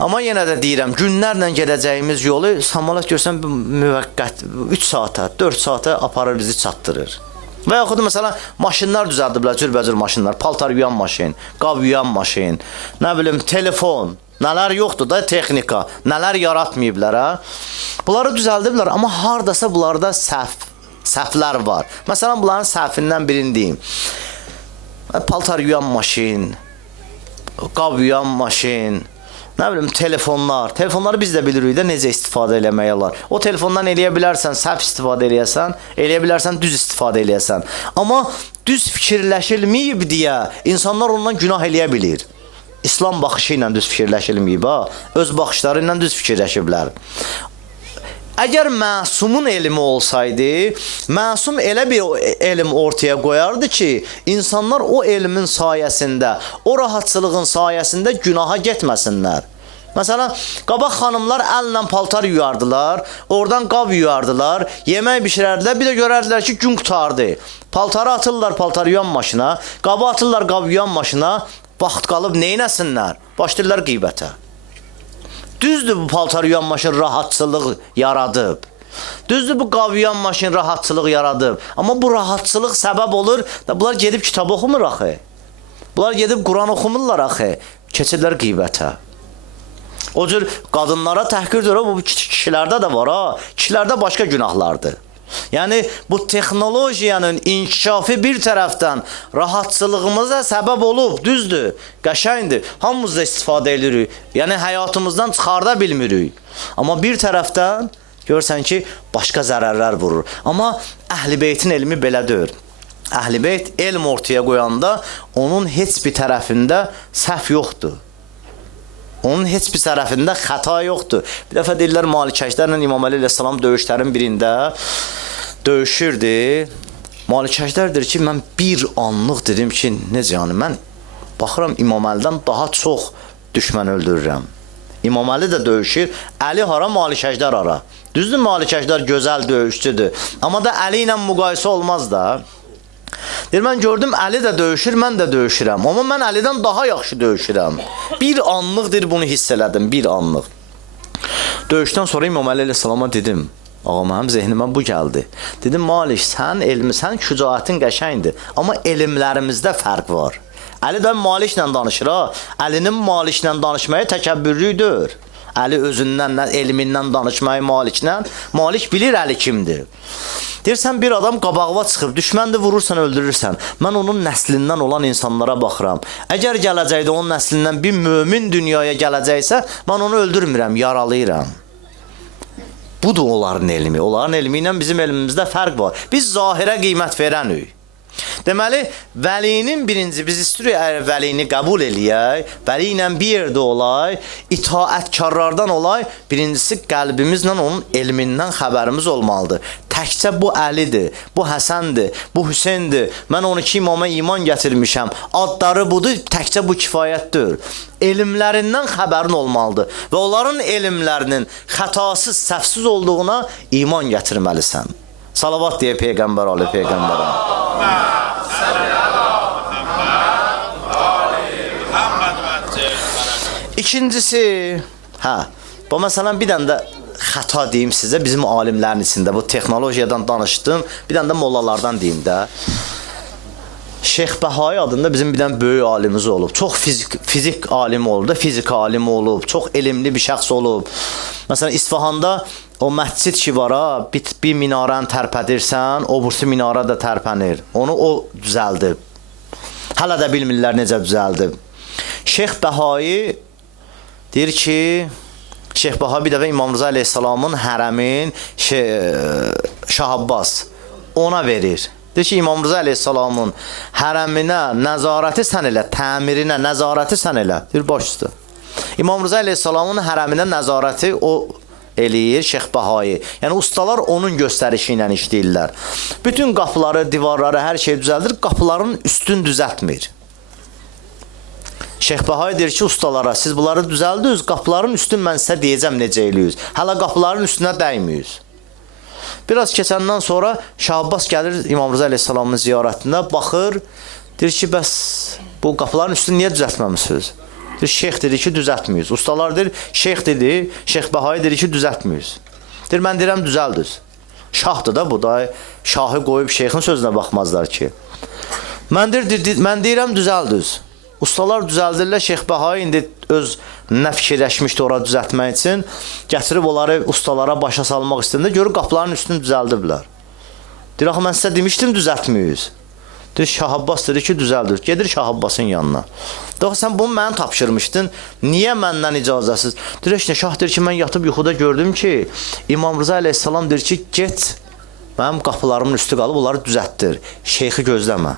Amma yenə də deyirəm, günlərlə gedəcəyimiz yolu samolyot görsən müvəqqət 3 saata, 4 saata aparır bizi çatdırır. Və yaxud məsələn maşınlar düzəldiblər, cürbəcür maşınlar, paltar yuyan maşın, qab yuyan maşın, nə bilim telefon, nələr yoxdur da texnika, nələr yaratmayıblar ha. Bunları düzəldiblər, amma hardasa bunlarda səhvlər var. Məsələn bunların səhvindən birini deyim. Paltar yuyan maşın, qab yuyan maşın, nə bilim telefonlar. Telefonları biz də bilirik də necə istifadə eləmək olar. O telefondan eləyə bilərsən, səhv istifadə eləyəsən, eləyə bilərsən, düz istifadə eləyəsən. Amma düz fikirləşilməyib deyə insanlar ondan günah eləyə bilir. İslam baxışı ilə düz fikirləşilməyib ha. Öz baxışları ilə düz fikirləşiblər. Əgər məsumun elmi olsaydı, məsum elə bir elm ortaya qoyardı ki, insanlar o elmin sayəsində, o rahatçılığın sayəsində günaha getməsinlər. Məsələn, qabaq xanımlar əllə paltar yuyardılar, oradan qab yuyardılar, yemək bişirərdilər, bir də görərdilər ki, gün qutardı. Paltarı atırlar paltar yuyan maşına, qabı atırlar qab yuyan maşına, vaxt qalıb neynəsinlər? Başlayırlar qeybətə. Düzdür bu paltar yuyan maşın rahatçılıq yaradıb. Düzdür bu qab yuyan maşın rahatçılıq yaradıb. Amma bu rahatçılıq səbəb olur da bunlar gedib kitab oxumur axı. Bunlar gedib Quran oxumurlar axı. Keçirlər qeybətə. O cür qadınlara təhqirdir, bu kişilərdə də var ha. Kişilərdə başqa günahlardır. Yəni bu texnologiyanın inkişafı bir tərəfdən rahatçılığımıza səbəb olub, düzdür, qəşəngdir. Hamımız da istifadə edirik. Yəni həyatımızdan çıxarda bilmirik. Amma bir tərəfdən görürsən ki, başqa zərərlər vurur. Amma Əhl-i Beytin elmi belədir. Əhl-i Beyt elm ortaya qoyanda onun heç bir tərəfində səhv yoxdur. Onun heç bir tərəfində xəta yoxdur. Bir dəfə deyirlər, Malikəşlərlə İmam Əli əleyhissalam döyüşlərin birində döyüşürdü. Malikəşlərdir ki, mən bir anlıq dedim ki, necə yəni, mən baxıram İmam Əlidən daha çox düşmən öldürürəm. İmam Əli də döyüşür, Əli hara, Malikəşlər hara. Düzdür, Malikəşlər gözəl döyüşçüdür. Amma da Əli ilə müqayisə olmaz da. Deyir, mən gördüm Əli də döyüşür, mən də döyüşürəm. Amma mən Əlidən daha yaxşı döyüşürəm. Bir anlıq deyir, bunu hiss elədim, bir anlıq. Döyüşdən sonra İmam Əli əleyhissalama dedim, ağa mənim zehnimə bu gəldi. Dedim, Malik, sən elmi, sən şücaətin qəşəngdir. Amma elmlərimizdə fərq var. Əli də Maliklə danışır ha. Əlinin Maliklə danışmaya təkəbbürlüdür. Əli özündən, elmindən danışmayı Maliklə. Malik bilir Əli kimdir. Deyirsən, bir adam qabağıma çıxıb, düşməndir, vurursan, öldürürsən. Mən onun nəslindən olan insanlara baxıram. Əgər gələcəkdə onun nəslindən bir mömin dünyaya gələcəksə, mən onu öldürmürəm, yaralayıram. Budur onların elmi. Onların elmi ilə bizim elmimizdə fərq var. Biz zahirə qiymət verənik. Deməli, vəlinin birinci, biz istəyirik əgər vəlini qəbul eləyək, vəli ilə bir yerdə olay, itaətkarlardan olay, birincisi qəlbimizlə onun elmindən xəbərimiz olmalıdır. Təkcə bu Əlidir, bu Həsəndir, bu Hüseyndir, mən 12 imama iman gətirmişəm, adları budur, təkcə bu kifayətdir. Elmlərindən xəbərin olmalıdır və onların elmlərinin xətasız, səhvsiz olduğuna iman gətirməlisən. Salavat deyə Peyğəmbər Ali Peyğəmbərə. İkincisi, bu məsələn bir dənə də xəta deyim sizə, bizim alimlərin içində bu texnologiyadan danışdım, bir dənə də mollalardan deyim də. Şeyx Bəhai adında bizim bir dənə böyük alimimiz olub. Çox fizik alimi olub da, fizik alimi olub. Çox elmli bir şəxs olub. Məsələn, İsfahanda o məscid ki var ha, bir minarəni tərpədirsən, o bursu minara da tərpənir. Onu o düzəldib. Hələ də bilmirlər necə düzəldib. Şeyx Bəhai deyir ki, Şeyx Bəhai bir dəfə İmam Rıza əleyhissalamın hərəmin Şah Abbas ona verir. Deyir ki, İmam Rıza əleyhissalamın hərəminə nəzarəti sən elə, təmirinə nəzarəti sən elə. Deyir, baş üstə. İmam Rıza əleyhissalamın hərəminə nəzarəti o eləyir Şeyx Bəhai. Yəni, ustalar onun göstərişi ilə işləyirlər. Bütün qapıları, divarları, hər şey düzəldir, qapıların üstün düzəltmir. Şeyx Bəhai deyir ki, ustalara, siz bunları düzəldiniz, qapıların üstün mən sizə deyəcəm necə eləyiz. Hələ qapıların üstünə dəymiyiz. Biraz keçəndən sonra Şah Abbas gəlir İmam Rıza əleyhissalamın ziyarətində, baxır, deyir ki, bəs bu qapıların üstünü niyə düzəltməmişsiniz? Deyir, şeyx dedi ki, düzəltmiyiz. Ustalar deyir, şeyx dedi, Şeyx Bəhai dedi ki, düzəltmiyiz. Deyir, mən deyirəm, düzəldiz. Şahdır da bu da, şahı qoyub şeyxin sözünə baxmazlar ki. Mən deyirəm, düzəldiz. Ustalar düzəldirlər, Şeyx Bəhai indi öz nə fikirləşmişdi ora düzəltmək üçün, gətirib onları ustalara başa salmaq istəyəndə görür qapıların üstünü düzəldiblər. Deyir, axı mən sizə demişdim düzəltməyiz. Deyir, Şah Abbas dedi ki, düzəldir. Gedir Şah Abbasın yanına. Deyir, sən bunu mənə tapşırmışdın, niyə məndən icazəsiz? Deyir, işte, Şah deyir ki, mən yatıb yuxuda gördüm ki, İmam Rıza əleyhissalam deyir ki, get, mənim qapılarımın üstü qalıb, onları düzəltdir, şeyxi gözləmə.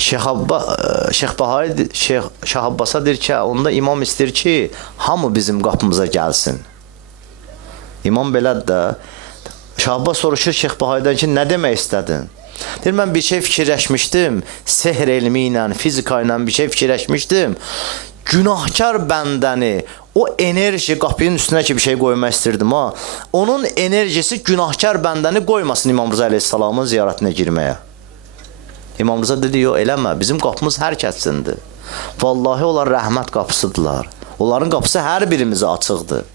Şeyx Bəhai Şah Abbasa deyir ki, onda imam istəyir ki, hamı bizim qapımıza gəlsin. İmam belədir də. Şah Abbas soruşur Şeyx Bəhaidən ki, nə demək istədin? Deyir, mən bir şey fikirləşmişdim, sehr elmi ilə, fizika ilə bir şey fikirləşmişdim. Günahkar bəndəni, o enerji qapının üstünə ki bir şey qoymaq istirdim ha, onun enerjisi günahkar bəndəni qoymasın İmam Rıza əleyhissalamın ziyarətinə girməyə. İmam Rıza dedi, yox eləmə, bizim qapımız hər kəsindir. Vallahi onlar rəhmət qapısıdırlar. Onların qapısı hər birimizə açıqdır.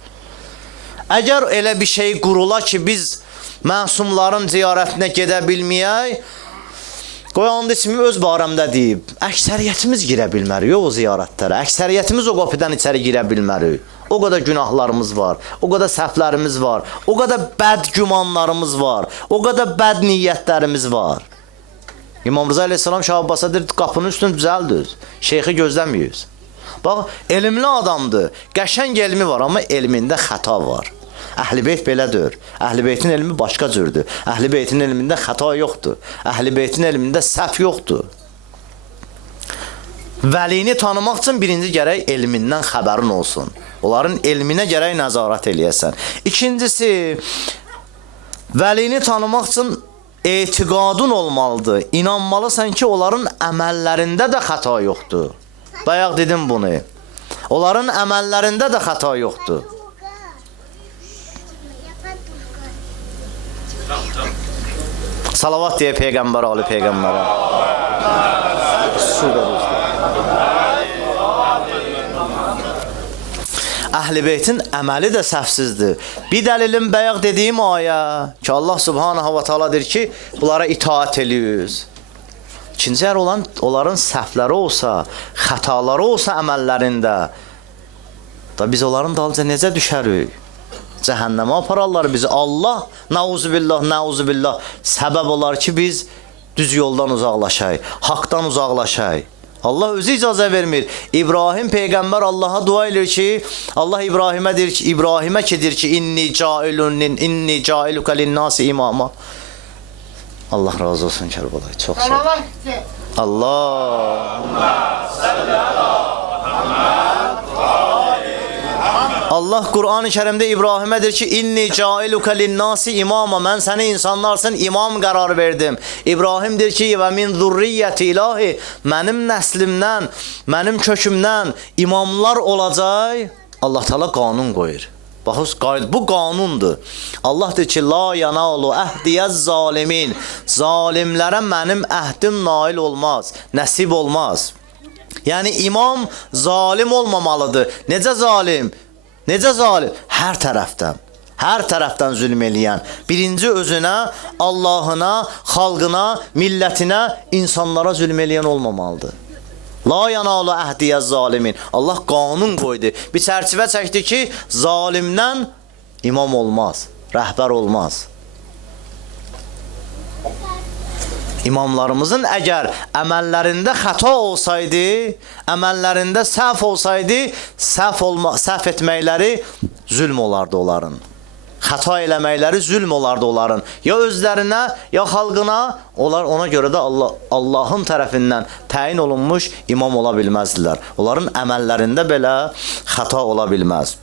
Əgər elə bir şey qurula ki, biz məsumların ziyarətinə gedə bilməyək, qoyanın ismi öz barəmdə deyib, əksəriyyətimiz girə bilmərik o ziyarətlərə, əksəriyyətimiz o qapıdan içəri girə bilmərik. O qədər günahlarımız var, o qədər səhvlərimiz var, o qədər bəd gümanlarımız var, o qədər bəd niyyətlərimiz var. İmam Rıza əleyhissalam Şah Abbasa deyir, qapının üstünü düzəldir, şeyxi gözləmiyiz. Bax, elmli adamdır, qəşəng elmi var, amma elmində xəta var. Əhl-i Beyt belədir. Əhl-i Beytin elmi başqa cürdür. Əhl-i Beytin elmində xəta yoxdur. Əhl-i Beytin elmində səhv yoxdur. Vəlini tanımaq üçün birinci gərək elmindən xəbərin olsun. Onların elminə gərək nəzarət eləyəsən. İkincisi, vəlini tanımaq üçün etiqadın olmalıdır. İnanmalısan ki, onların əməllərində də xəta yoxdur. Bayaq dedim bunu. Onların əməllərində də xəta yoxdur. Salavat deyə Peyğəmbər, Ali Peyğəmbərə. Əhl-i Beytin əməli də səhvsizdir. Bir dəlilim bayaq dediyim ayə ki, Allah Subhanahu wa Ta'ala deyir ki, bunlara itaat eləyiz. İkinci yer olan, onların səhvləri olsa, xətaları olsa əməllərində, da biz onların dalınca necə düşərik? Cəhənnəmə apararlar bizi. Allah, nauzubillah, səbəb olar ki, biz düz yoldan uzaqlaşayıq, haqdan uzaqlaşayıq. Allah özü icazə vermir. İbrahim Peyğəmbər Allaha dua edir ki, Allah İbrahimə deyir ki, deyir ki, inni cailuka linnasi imama. Allah razı olsun Kərbalay, çox sağ ol. Allah Qur'an-ı Kərimdə İbrahimə deyir ki, inni cailuka linnasi imama, mən səni insanlar üçün imam qərar verdim. İbrahim deyir ki, və min zurriyyəti ilahi, mənim nəslimdən, mənim kökümdən imamlar olacaq. Allah Teala qanun qoyur. Baxız, bu qanundur. Allah deyir ki, la yanalu əhdiyəz zalimin, zalimlərə mənim əhdim nail olmaz, nəsib olmaz. Yəni, imam zalim olmamalıdır. Necə zalim? Necə zalim? Hər tərəfdən. Hər tərəfdən zülm eləyən. Birinci özünə, Allahına, xalqına, millətinə, insanlara zülm eləyən olmamalıdır. La yanalu əhdiyyə zalimin. Allah qanun qoydu. Bir çərçivə çəkdi ki, zalimdən imam olmaz, rəhbər olmaz. İmamlarımızın əgər əməllərində xəta olsaydı, əməllərində səhv olsaydı, səhv etməkləri zülm olardı onların. Xəta eləməkləri zülm olardı onların. Ya özlərinə, ya xalqına, onlar ona görə də Allahın tərəfindən təyin olunmuş imam ola bilməzdilər. Onların əməllərində belə xəta ola bilməz.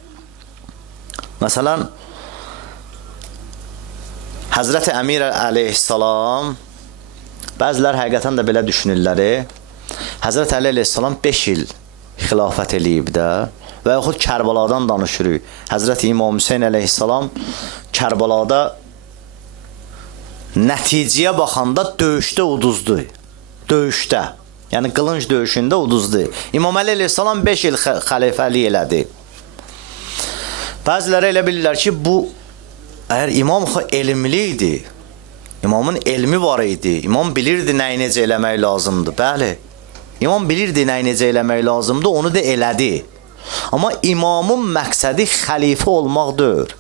Məsələn, Həzrəti Əmir əleyhissalam, bəzilər həqiqətən də belə düşünürlər. Həzrət Əli əleyhissalam 5 il xilafət eləyib də. Və yaxud Kərbaladan danışırıq. Həzrət İmam Hüseyin əleyhissalam Kərbalada nəticəyə baxanda döyüşdə uduzdu. Döyüşdə. Yəni qılınc döyüşündə uduzdu. İmam Əli əleyhissalam 5 il xəlifəlik elədi. Bəziləri elə bilirlər ki, bu əgər imam elmli idi, imamın elmi var idi, imam bilirdi nəyi necə eləmək lazımdır. Bəli, imam bilirdi nəyi necə eləmək lazımdır, onu da elədi. Amma imamın məqsədi xəlifə olmaq deyil.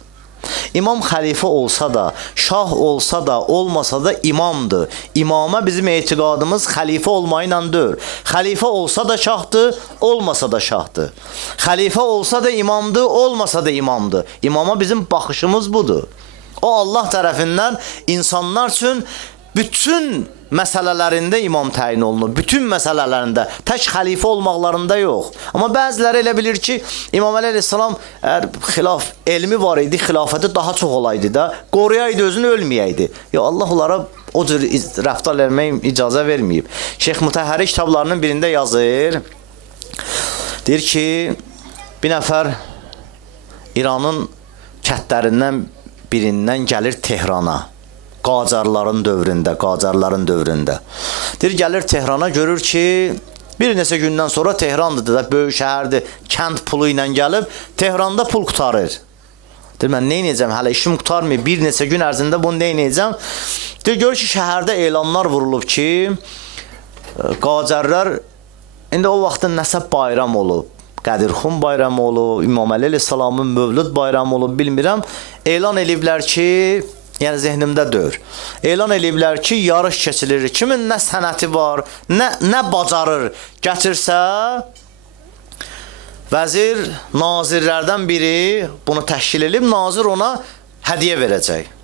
İmam xəlifə olsa da, şah olsa da, olmasa da imamdır. İmama bizim etiqadımız xəlifə olmayla deyil. Xəlifə olsa da şahdır, olmasa da şahdır. Xəlifə olsa da imamdır, olmasa da imamdır. İmama bizim baxışımız budur. O Allah tərəfindən insanlar üçün bütün məsələlərində imam təyin olunur. Bütün məsələlərində, tək xəlifə olmaqlarında yox. Amma bəziləri elə bilir ki, İmam Əli əleyhissalam əgər elmi var idi, xilafəti daha çox olaydı da, qoruyaydı, özünü ölməyəydi. Ya Allah onlara o cür rəftar eləməyə icazə verməyib. Şeyx Mütəhhəri kitablarının birində yazır, deyir ki, bir nəfər İranın kətlərindən birindən gəlir Tehrana. Qacarların dövründə. Deyir, gəlir Tehrana, görür ki, bir neçə gündən sonra Tehrandır da, böyük şəhərdir, kənd pulu ilə gəlib, Tehranda pul qutarır. Deyir, mən neynəyəcəm, hələ işim qutarmıyor, bir neçə gün ərzində bunu neynəyəcəm? Deyir, görür ki, şəhərdə elanlar vurulub ki, Qacarlar, indi o vaxtın nəsə bayram olub, Qədirxun bayramı olub, İmam Əli əleyhissalamın Mövlud bayramı olub, bilmirəm, elan eləyiblər ki, yəni zehnimdə deyir. Elan eləyiblər ki, yarış keçilir. Kimin nə sənəti var, nə bacarır gətirsə, vəzir, nazirlərdən biri bunu təşkil edib, nazir ona hədiyyə verəcək.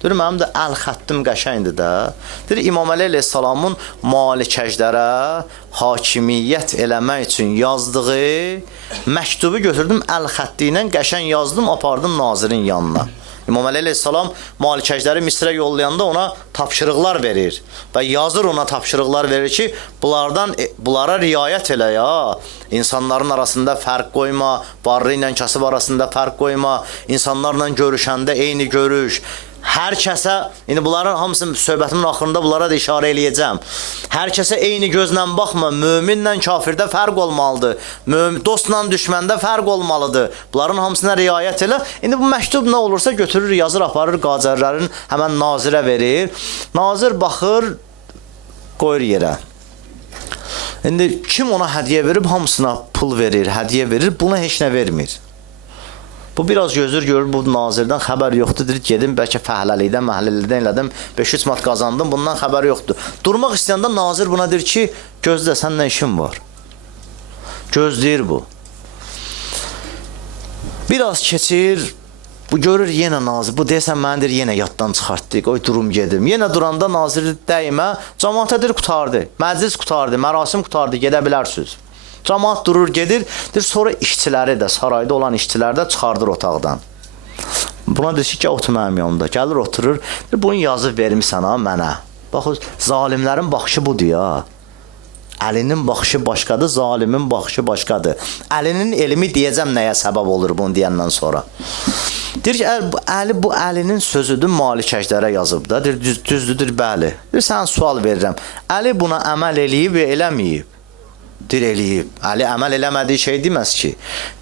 Deyir, mənim də əl xəttim qəşəngdir də. Deyir, İmam Əli əleyhissalamın malikəclərə hakimiyyət eləmək üçün yazdığı məktubu götürdüm, əl xətti ilə qəşəng yazdım, apardım nazirin yanına. İmam Əli əleyhissalam malikəcləri Misrə yollayanda ona tapşırıqlar verir və yazır ona tapşırıqlar verir ki, bunlara riayət elə ya. İnsanların arasında fərq qoyma, varlı ilə kasıb arasında fərq qoyma, insanlarla görüşəndə eyni görüş. Hər kəsə, indi bunların hamısını söhbətimin axırında bunlara da işarə eləyəcəm. Hər kəsə eyni gözlə baxma, möminlə kafirdə fərq olmalıdır. Dostla düşməndə fərq olmalıdır. Bunların hamısına riayət elə. İndi bu məktub nə olursa götürür, yazır, aparır, Qacarların həmən nazirə verir. Nazir baxır, qoyur yerə. İndi kim ona hədiyyə verib, hamısına pul verir, hədiyyə verir, buna heç nə vermir. Bu biraz gözür görür, bu nazirdən xəbər yoxdur, deyir, gedim, bəlkə fəhləlikdən, məhəllilikdən elədim, 5-3 mat qazandım, bundan xəbər yoxdur. Durmaq istəyəndə nazir buna deyir ki, gözlə, səndən işin var. Gözləyir bu. Biraz keçir, bu görür yenə nazir, bu deyəsən mənə deyir, yenə yaddan çıxartdı, qoy durum gedim. Yenə duranda nazir dəyimə, cəmaata deyir, qutardı, məclis qutardı, mərasim qutardı, gedə bilərsiniz. Cəmaat durur, gedir, sonra işçiləri də, sarayda olan işçiləri də çıxardır otaqdan. Buna deyir ki, otur mənim yanımda. Gəlir, oturur, bunu yazıb vermişsən ha mənə. Bax, zalimlərin baxışı budur ya. Əlinin baxışı başqadır, zalimin baxışı başqadır. Əlinin elmi deyəcəm nəyə səbəb olur bunu deyəndən sonra. Deyir ki, bu Əlinin sözüdür, malikəclərə yazıb da. Deyir, düzdür, bəli. Deyir, sən sual verirəm. Əli buna əməl eləyib və eləməyib. Dir eləyib. Əli əməl eləmədiyi şey deməz ki.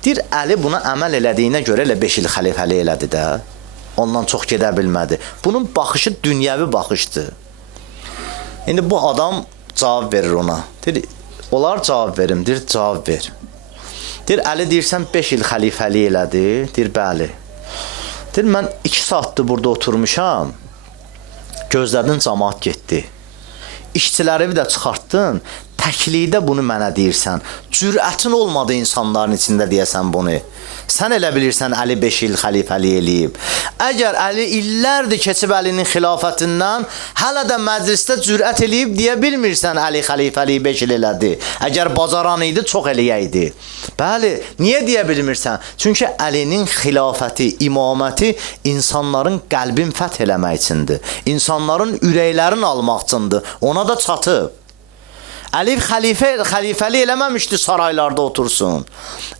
Dir Əli buna əməl elədiyinə görə elə 5 il xəlifəlik elədi də. Ondan çox gedə bilmədi. Bunun baxışı dünyəvi baxışdır. İndi bu adam cavab verir ona. Dir, olar cavab verim. Dir, cavab ver. Dir, Əli deyirsən 5 il xəlifəlik elədi. Dir, bəli. Dir, mən 2 saatdır burada oturmuşam. Gözlədim, camaat getdi. İşçiləri bir də çıxartdın. Təklikdə bunu mənə deyirsən. Cürətin olmadı insanların içində deyəsən bunu. Sən elə bilirsən Əli 5 il xəlifəlik eləyib. Əgər Əli illərdir keçib Əlinin xilafətindən, hələ də məclisdə cürət eləyib deyə bilmirsən Əli xəlifəliyi 5 il elədi. Əgər bacaran idi, çox eləyəydi. Bəli, niyə deyə bilmirsən? Çünki Əlinin xilafəti, imaməti insanların qəlbin fəth eləmək üçündür. İnsanların ürəklərini almaq üçündür. Ona da çatıb. Əli xəlifəli eləməmişdi saraylarda otursun.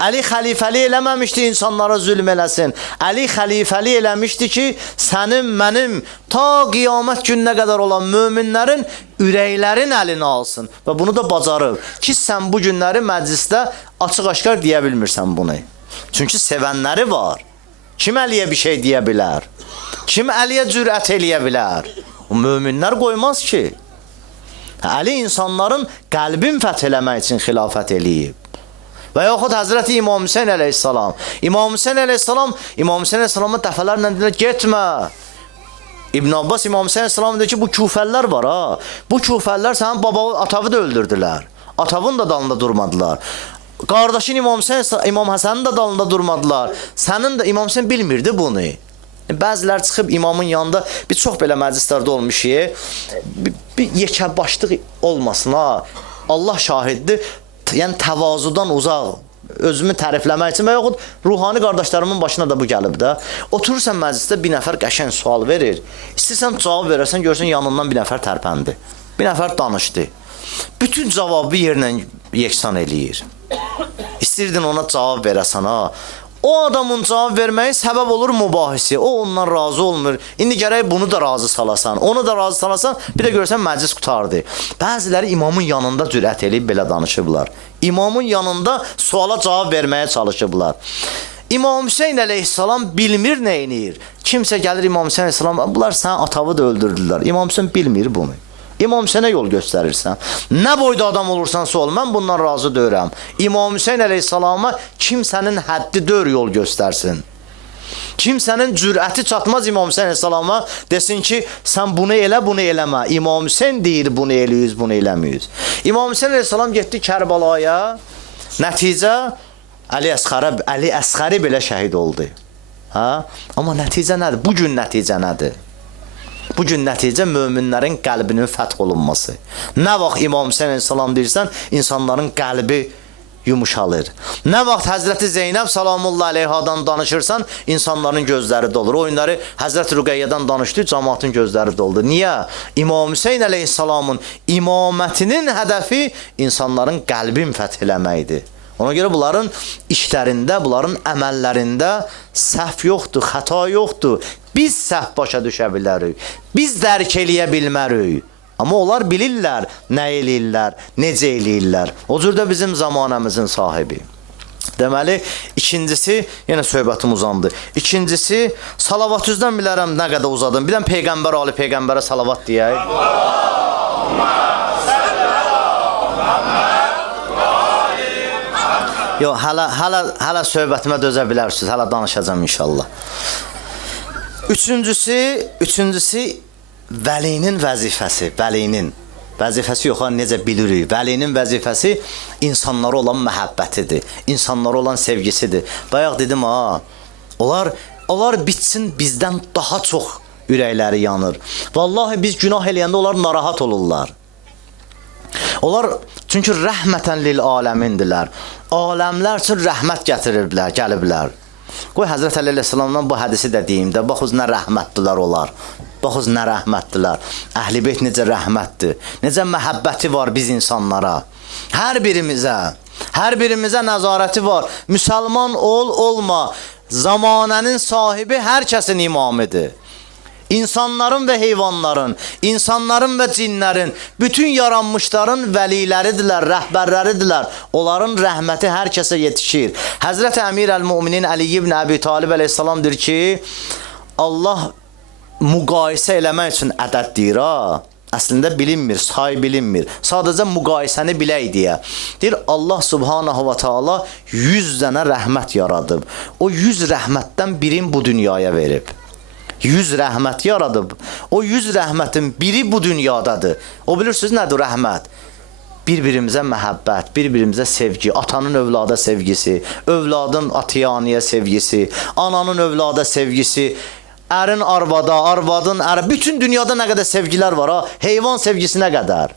Əli xəlifəli eləməmişdi insanlara zülm eləsin. Əli xəlifəli eləmişdi ki, sənin, mənim, ta qiyamət gününə qədər olan möminlərin ürəklərin əlinə alsın. Və bunu da bacarıb. Ki, sən bu günləri məclisdə açıq-aşkar deyə bilmirsən bunu. Çünki sevənləri var. Kim Əliyə bir şey deyə bilər? Kim Əliyə cürət eləyə bilər? O möminlər qoymaz ki. Əli insanların qəlbin fəth eləmək üçün xilafət eləyib. Və yaxud Həzrəti İmam Hüseyin əleyhissalam. İmam Hüseyin əleyhissalama dəfələrlə deyilər, getmə. İbn Abbas İmam Hüseyin əleyhissalam deyir ki, bu küfəllər var ha. Bu küfəllər sənin atavı da öldürdülər. Atavın da dalında durmadılar. Qardaşın İmam Həsənin də dalında durmadılar. Sənin də İmam Hüseyin bilmirdi bunu. Bəzilər çıxıb imamın yanında, biz çox belə məclislərdə olmuşuq, bir yekəbaşlıq olmasın ha. Allah şahiddir, yəni təvazudan uzaq, özümü tərifləmək üçün və yaxud ruhani qardaşlarımın başına da bu gəlib də. Oturursan məclisdə bir nəfər qəşəng sual verir, istəyirsən cavab verərsən, görürsən yanından bir nəfər tərpəndi, bir nəfər danışdı. Bütün cavabı yerlə yeksan eləyir. İstəyirdin ona cavab verəsən ha. O adamın cavab verməyi səbəb olur mübahisi. O ondan razı olmur. İndi gərək bunu da razı salasan, onu da razı salasan, bir də görsən məclis qutardı. Bəziləri imamın yanında cürət eləyib belə danışıblar. İmamın yanında suala cavab verməyə çalışıblar. İmam Hüseyin əleyhissalam bilmir nə edir. Kimsə gəlir İmam Hüseyin əleyhissalam, bunlar sənin atavı da öldürdülər. İmam Hüseyin bilmir bunu. İmam Hüseyinə yol göstərirsən. Nə boyda adam olursansa ol, mən bundan razı deyirəm. İmam Hüseyin əleyhissalama kimsənin həddi deyir yol göstərsin. Kimsənin cürəti çatmaz İmam Hüseyin əleyhissalama desin ki, sən bunu elə, bunu eləmə. İmam Hüseyin deyir, bunu eləyiz, bunu eləməyiz. İmam Hüseyin əleyhissalam getdi Kərbalaya. Nəticə Əli Əsxəri belə şəhid oldu. Ha? Amma nəticə nədir? Bugün nəticə nədir? Bugün nəticə möminlərin qəlbinin fəth olunması. Nə vaxt İmam Hüseyin əleyhissalam deyirsən, insanların qəlbi yumuşalır. Nə vaxt Həzrəti Zeynəb salamullah əleyhadan danışırsan, insanların gözləri dolur. O günləri Həzrəti Rüqəyyədən danışdı, cəmaatın gözləri doldu. Niyə? İmam Hüseyin əleyhissalamın imamətinin hədəfi insanların qəlbin fəth eləməkdir. Ona görə bunların işlərində, bunların əməllərində səhv yoxdur, xəta yoxdur. Biz səhv başa düşə bilərik, biz dərk eləyə bilmərik. Amma onlar bilirlər, nə eləyirlər, necə eləyirlər. O cürdə bizim zamanəmizin sahibi. Deməli, ikincisi, yenə söhbətim uzandı. İkincisi, salavatüzdən bilərəm nə qədər uzadım. Bir dən Peyğəmbər Ali Peyğəmbərə salavat deyək. Yox, hələ söhbətimə dözə bilərsiniz, hələ danışacağım inşallah. Üçüncüsü, vəlinin vəzifəsi, vəlinin vəzifəsi yox, necə bilirik. Vəlinin vəzifəsi insanlara olan məhəbbətidir, insanlara olan sevgisidir. Bayaq dedim, onlar bitsin, bizdən daha çox ürəkləri yanır. Vallahi biz günah eləyəndə onlar narahat olurlar. Onlar çünki rəhmətən lil aləmindilər. Aləmlər üçün rəhmət gətirirlər, gəliblər. Qoy Həzrət Əli əleyhissalamdan bu hədisi də deyim də, baxız nə rəhmətdilər onlar. Baxız nə rəhmətdilər. Əhl-i Beyt necə rəhmətdir. Necə məhəbbəti var biz insanlara. Hər birimizə nəzarəti var. Müsəlman ol, olma. Zamanənin sahibi hər kəsin imamıdır. İnsanların və heyvanların, insanların və cinlərin, bütün yaranmışların vəliləridirlər, rəhbərləridirlər. Onların rəhməti hər kəsə yetişir. Həzrət Əmir əl-Müminin Əli ibn Əbi Talib əleyhissalam deyir ki, Allah müqayisə eləmək üçün ədəd deyir ha. Əslində bilinmir, say bilinmir. Sadəcə müqayisəni bilək deyə. Deyir, Allah subhanahu wa ta'ala 100 dənə rəhmət yaradıb. O 100 rəhmətdən birini bu dünyaya verib. 100 rəhmət yaradıb. O 100 rəhmətin biri bu dünyadadır. O bilirsiniz nədir rəhmət? Bir-birimizə məhəbbət, bir-birimizə sevgi, atanın övlada sevgisi, övladın atiyaniyə sevgisi, ananın övlada sevgisi, ərin arvada, arvadın ərə, bütün dünyada nə qədər sevgilər var ha, heyvan sevgisinə qədər.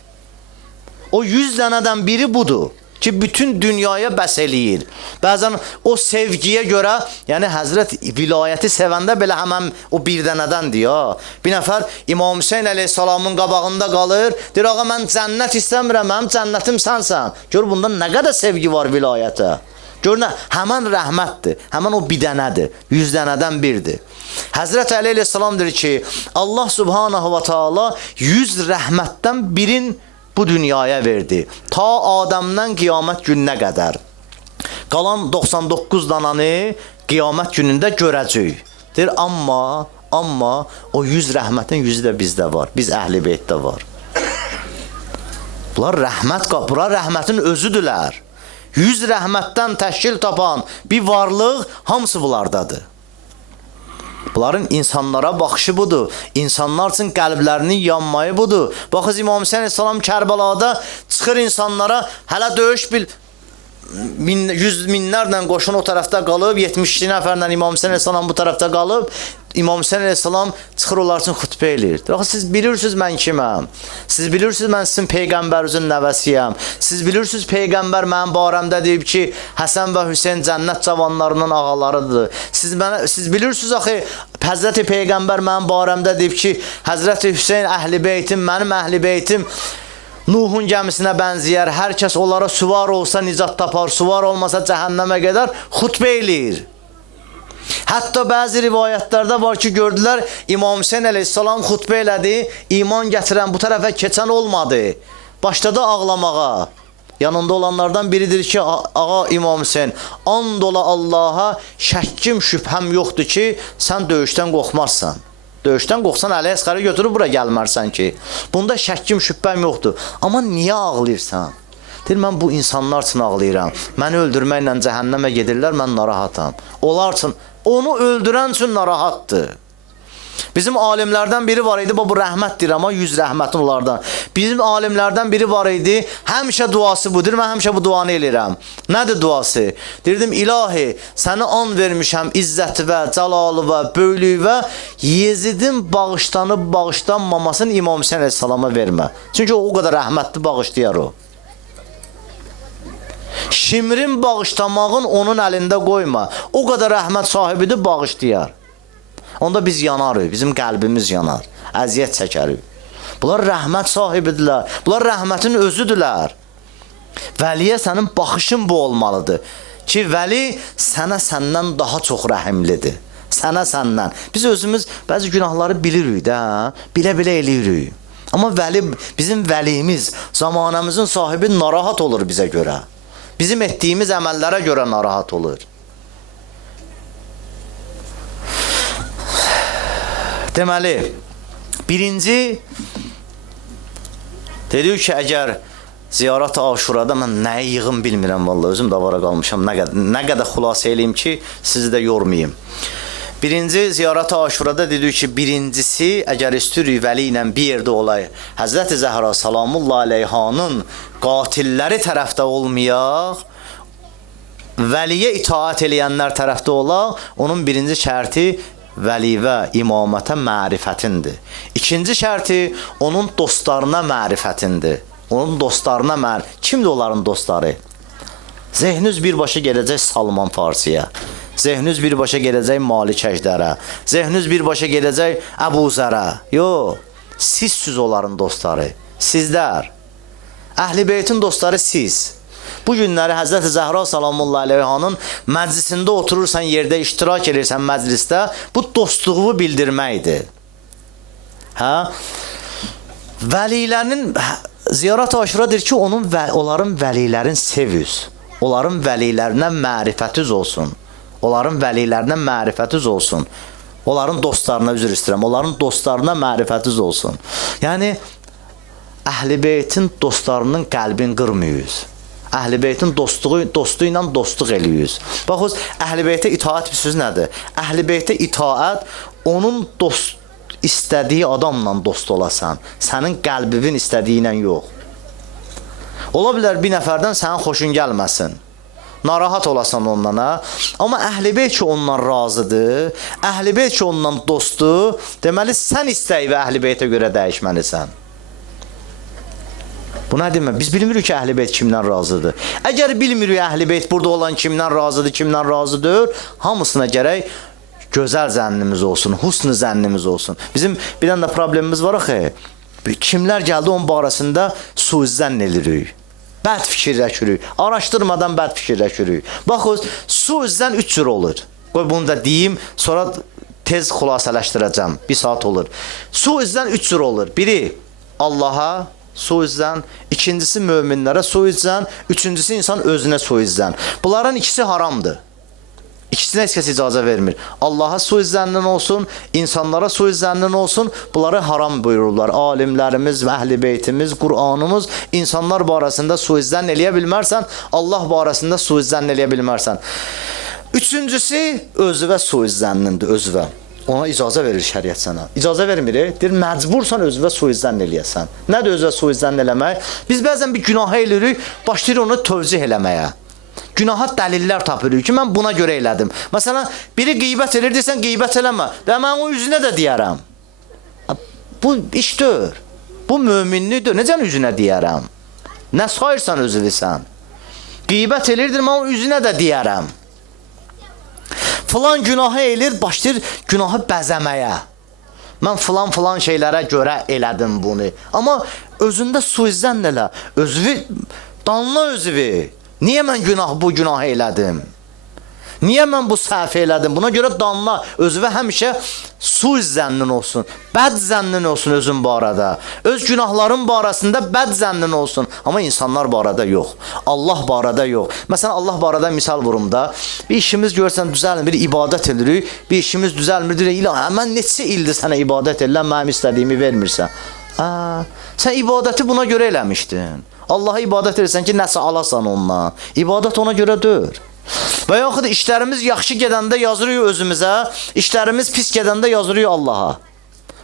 O 100 dənədən biri budur ki, bütün dünyaya bəs eləyir. Bəzən o sevgiyə görə, yəni Həzrət vilayəti sevəndə belə həmən o bir dənədəndir ya. Bir nəfər İmam Hüseyin əleyhissalamın qabağında qalır, deyir, ağa mən cənnət istəmirəm, mənim cənnətim sənsən. Gör, bunda nə qədər sevgi var vilayətə. Gör, həmən rəhmətdir, həmən o bir dənədir, 100 dənədən birdir. Həzrət Əli əleyhissalam deyir ki, Allah subhanahu wa ta'ala 100 rəhmətdən birin bu dünyaya verdi. Ta Adəmdən qiyamət gününə qədər. Qalan 99 dananı qiyamət günündə görəcək. Deyir, amma o 100 rəhmətin 100'ü də bizdə var. Biz Əhl-i Beytdə var. Bunlar rəhmətin özüdülər. 100 rəhmətdən təşkil tapan bir varlıq hamısı bunlardadır. Bunların insanlara baxışı budur. İnsanlar üçün qəlblərinin yanmayı budur. Baxız İmam Hüseyin əleyhissalam Kərbəlada çıxır insanlara, hələ döyüş yüz minlərlə qoşun o tərəfdə qalıb, 70 nəfərlə İmam Hüseyin əleyhissalam bu tərəfdə qalıb, İmam Hüseyin əleyhissalam çıxır onlar üçün xutbə eləyir. Siz bilirsiniz mən kiməm? Siz bilirsiniz mən sizin Peyğəmbərinizin nəvəsiyəm. Siz bilirsiniz Peyğəmbər mənim barəmdə deyib ki, Həsən və Hüseyin cənnət cavanlarının ağalarıdır. Siz bilirsiniz axı, Həzrəti Peyğəmbər mənim barəmdə deyib ki, Həzrəti Hüseyin Əhl-i Beytim, mənim Əhl-i Beytim Nuhun gəmisinə bənzəyər, hər kəs onlara suvar olsa nicat tapar, suvar olmasa cəhənnəmə qədər xutbə eləyir. Hətta bəzi rivayətlərdə var ki, gördülər İmam Hüseyin əleyhissalam xutbə elədi, iman gətirən bu tərəfə keçən olmadı. Başladı ağlamağa. Yanında olanlardan biridir ki, ağa İmam Hüseyin, and ola Allaha şəkkim şübhəm yoxdur ki, sən döyüşdən qorxmazsan. Döyüşdən qorxsan Əli Əsqəri götürüb bura gəlmərsən ki. Bunda şəkkim şübbəm yoxdur. Amma niyə ağlayırsan? Deyir, mən bu insanlar üçün ağlayıram. Məni öldürməklə cəhənnəmə gedirlər, mən narahatam. Onlar üçün, onu öldürən üçün narahatdır. Bizim alimlərdən biri var idi, bu rəhmət deyir, amma 100 rəhmətin onlardan. Bizim alimlərdən biri var idi, həmişə duası budur, mən həmişə bu duanı eləyirəm. Nədir duası? Deyirdim, ilahi, səni an vermişəm izzəti və, cəlalı və, böylüyü və Yezidin bağışlanmamasını İmam Hüseyin əleyhissalama vermə. Çünki o qədər rəhmətli bağışlayar o. Şimrin bağışlamağın onun əlində qoyma. O qədər rəhmət sahibidir, bağışlayar. Onda biz yanarıq, bizim qəlbimiz yanar, əziyyət çəkərik. Bunlar rəhmət sahibidirlər, bunlar rəhmətin özüdürlər. Vəliyə sənin baxışın bu olmalıdır ki, vəli sənə səndən daha çox rəhimlidir. Sənə səndən. Biz özümüz bəzi günahları bilirik də, bilə-bilə eləyirik. Amma vəli, bizim vəlimiz, zamanımızın sahibi narahat olur bizə görə. Bizim etdiyimiz əməllərə görə narahat olur. Deməli, birinci dedik ki, əgər ziyarət Aşurada mən nəyi yığım bilmirəm, vallahi özüm davara qalmışam, nə qədər xülasə eləyim ki, sizi də yormayayım. Birinci ziyarət Aşurada dedik ki, birincisi, əgər istəyirik vəli ilə bir yerdə olayıq, Həzrəti Zəhra salamullah aleyhanın qatilləri tərəfdə olmayaq, vəliyə itaat eləyənlər tərəfdə olaq, onun birinci şərti vəli və imamətə mərifətindir. İkinci şərti onun dostlarına mərifətindir. Onun dostlarına kimdir onların dostları? Zehnüz birbaşa gələcək Salman Farsiyə. Zehnüz birbaşa gələcək Malik Əjdərə. Zehnüz birbaşa gələcək Əbu Zərə. Yox, sizsiz onların dostları. Sizlər. Əhl-i Beytin dostları siz. Bu günləri Həzrəti Zəhra salamullah aleyhanın məclisində oturursan, yerdə iştirak edirsən məclisdə, bu dostluğu bildirməkdir. Hə? Vəlilərinin Ziyarat Aşuradır ki, onların vəlilərin sevüz. Onların vəlilərinə mərifətiz olsun. Onların vəlilərinə mərifətiz olsun. Onların dostlarına üzr istəyirəm. Onların dostlarına mərifətiz olsun. Yəni Əhl-i Beytin dostlarının qəlbini qırmıyız. Əhl-i Beytin dostu ilə dostluq eləyiz. Baxız, Əhl-i Beytə itaat bir söz nədir? Əhl-i Beytə itaat onun istədiyi adamla dost olasan. Sənin qəlbinin istədiyi ilə yox. Ola bilər bir nəfərdən sənin xoşun gəlməsin. Narahat olasan ondan, ha? Amma Əhl-i Beyt ki ondan razıdır, Əhl-i Beyt ki ondan dostdur, deməli sən istəyi və Əhl-i Beytə görə dəyişməlisən. Bu nə demək? Biz bilmirik ki, Əhl-i Beyt kimdən razıdır. Əgər bilmirik Əhl-i Beyt burada olan kimdən razıdır, kimdən razıdır, hamısına gərək gözəl zənnimiz olsun, husn zənnimiz olsun. Bizim bir dənə də problemimiz var axı. Kimlər gəldi onun barəsində suizzənn edirik. Bəd fikirləşirik. Araşdırmadan bəd fikirləşirik. Baxız, suizzənn 3 cür olur. Qoy bunu da deyim, sonra tez xülasələşdirəcəm. 1 saat olur. Suizzənn 3 cür olur. Biri Allaha suizzən, ikincisi möminlərə suizzən, üçüncüsü insan özünə suizzən. Bunların ikisi haramdır. İkisinə heç kəs icazə vermir. Allaha suizzəndən olsun, insanlara suizzəndən olsun, bunları haram buyururlar. Alimlərimiz, Əhl-i Beytimiz, Qur'anımız insanlar barəsində suizzən eləyə bilmərsən, Allah barəsində suizzən eləyə bilmərsən. Üçüncüsü özüvə suizzənnindir, özüvə. Ona icazə verir şəriət sənə. İcazə vermir, deyir, məcbursan özüvə suizzən eləyəsən. Nədir özüvə suizzən eləmək? Biz bəzən bir günah eləyirik, başlayır onu tövcih eləməyə. Günaha dəlillər tapırıq ki, mən buna görə elədim. Məsələn, biri qeybət edir, deyirsən, qeybət eləmə. Və mən o üzünə də deyərəm. Bu işdir. Bu möminlikdir. Necə üzünə deyərəm? Nə sayırsan özüvisən? Qeybət edirdir, mən o üzünə də deyərəm. Filan günahı eləyir, başlayır günahı bəzəməyə. Mən filan şeylərə görə elədim bunu. Amma özündə suizzənn elə. Özüvi, danla özüvi. Niyə mən bu günahı elədim? Niyə mən bu səhv elədim? Buna görə danla, özüvə həmişə suizzənnin olsun, bəd zənnin olsun özün barədə. Öz günahların barəsində bəd zənnin olsun, amma insanlar barədə yox. Allah barədə yox. Məsələn, Allah barədə misal vurum da, bir işimiz görsən düzəlmir, bir ibadət edirik, bir işimiz düzəlmir, deyir, ilahi, mən neçə ildir sənə ibadət edirəm, mənim istədiyimi vermirsən. Sən ibadəti buna görə eləmişdin. Allaha ibadət edirsən ki, nəsə alasan ondan. İbadət ona görə deyir. Və yaxud işlərimiz yaxşı gedəndə yazırıq özümüzə, işlərimiz pis gedəndə yazırıq Allaha.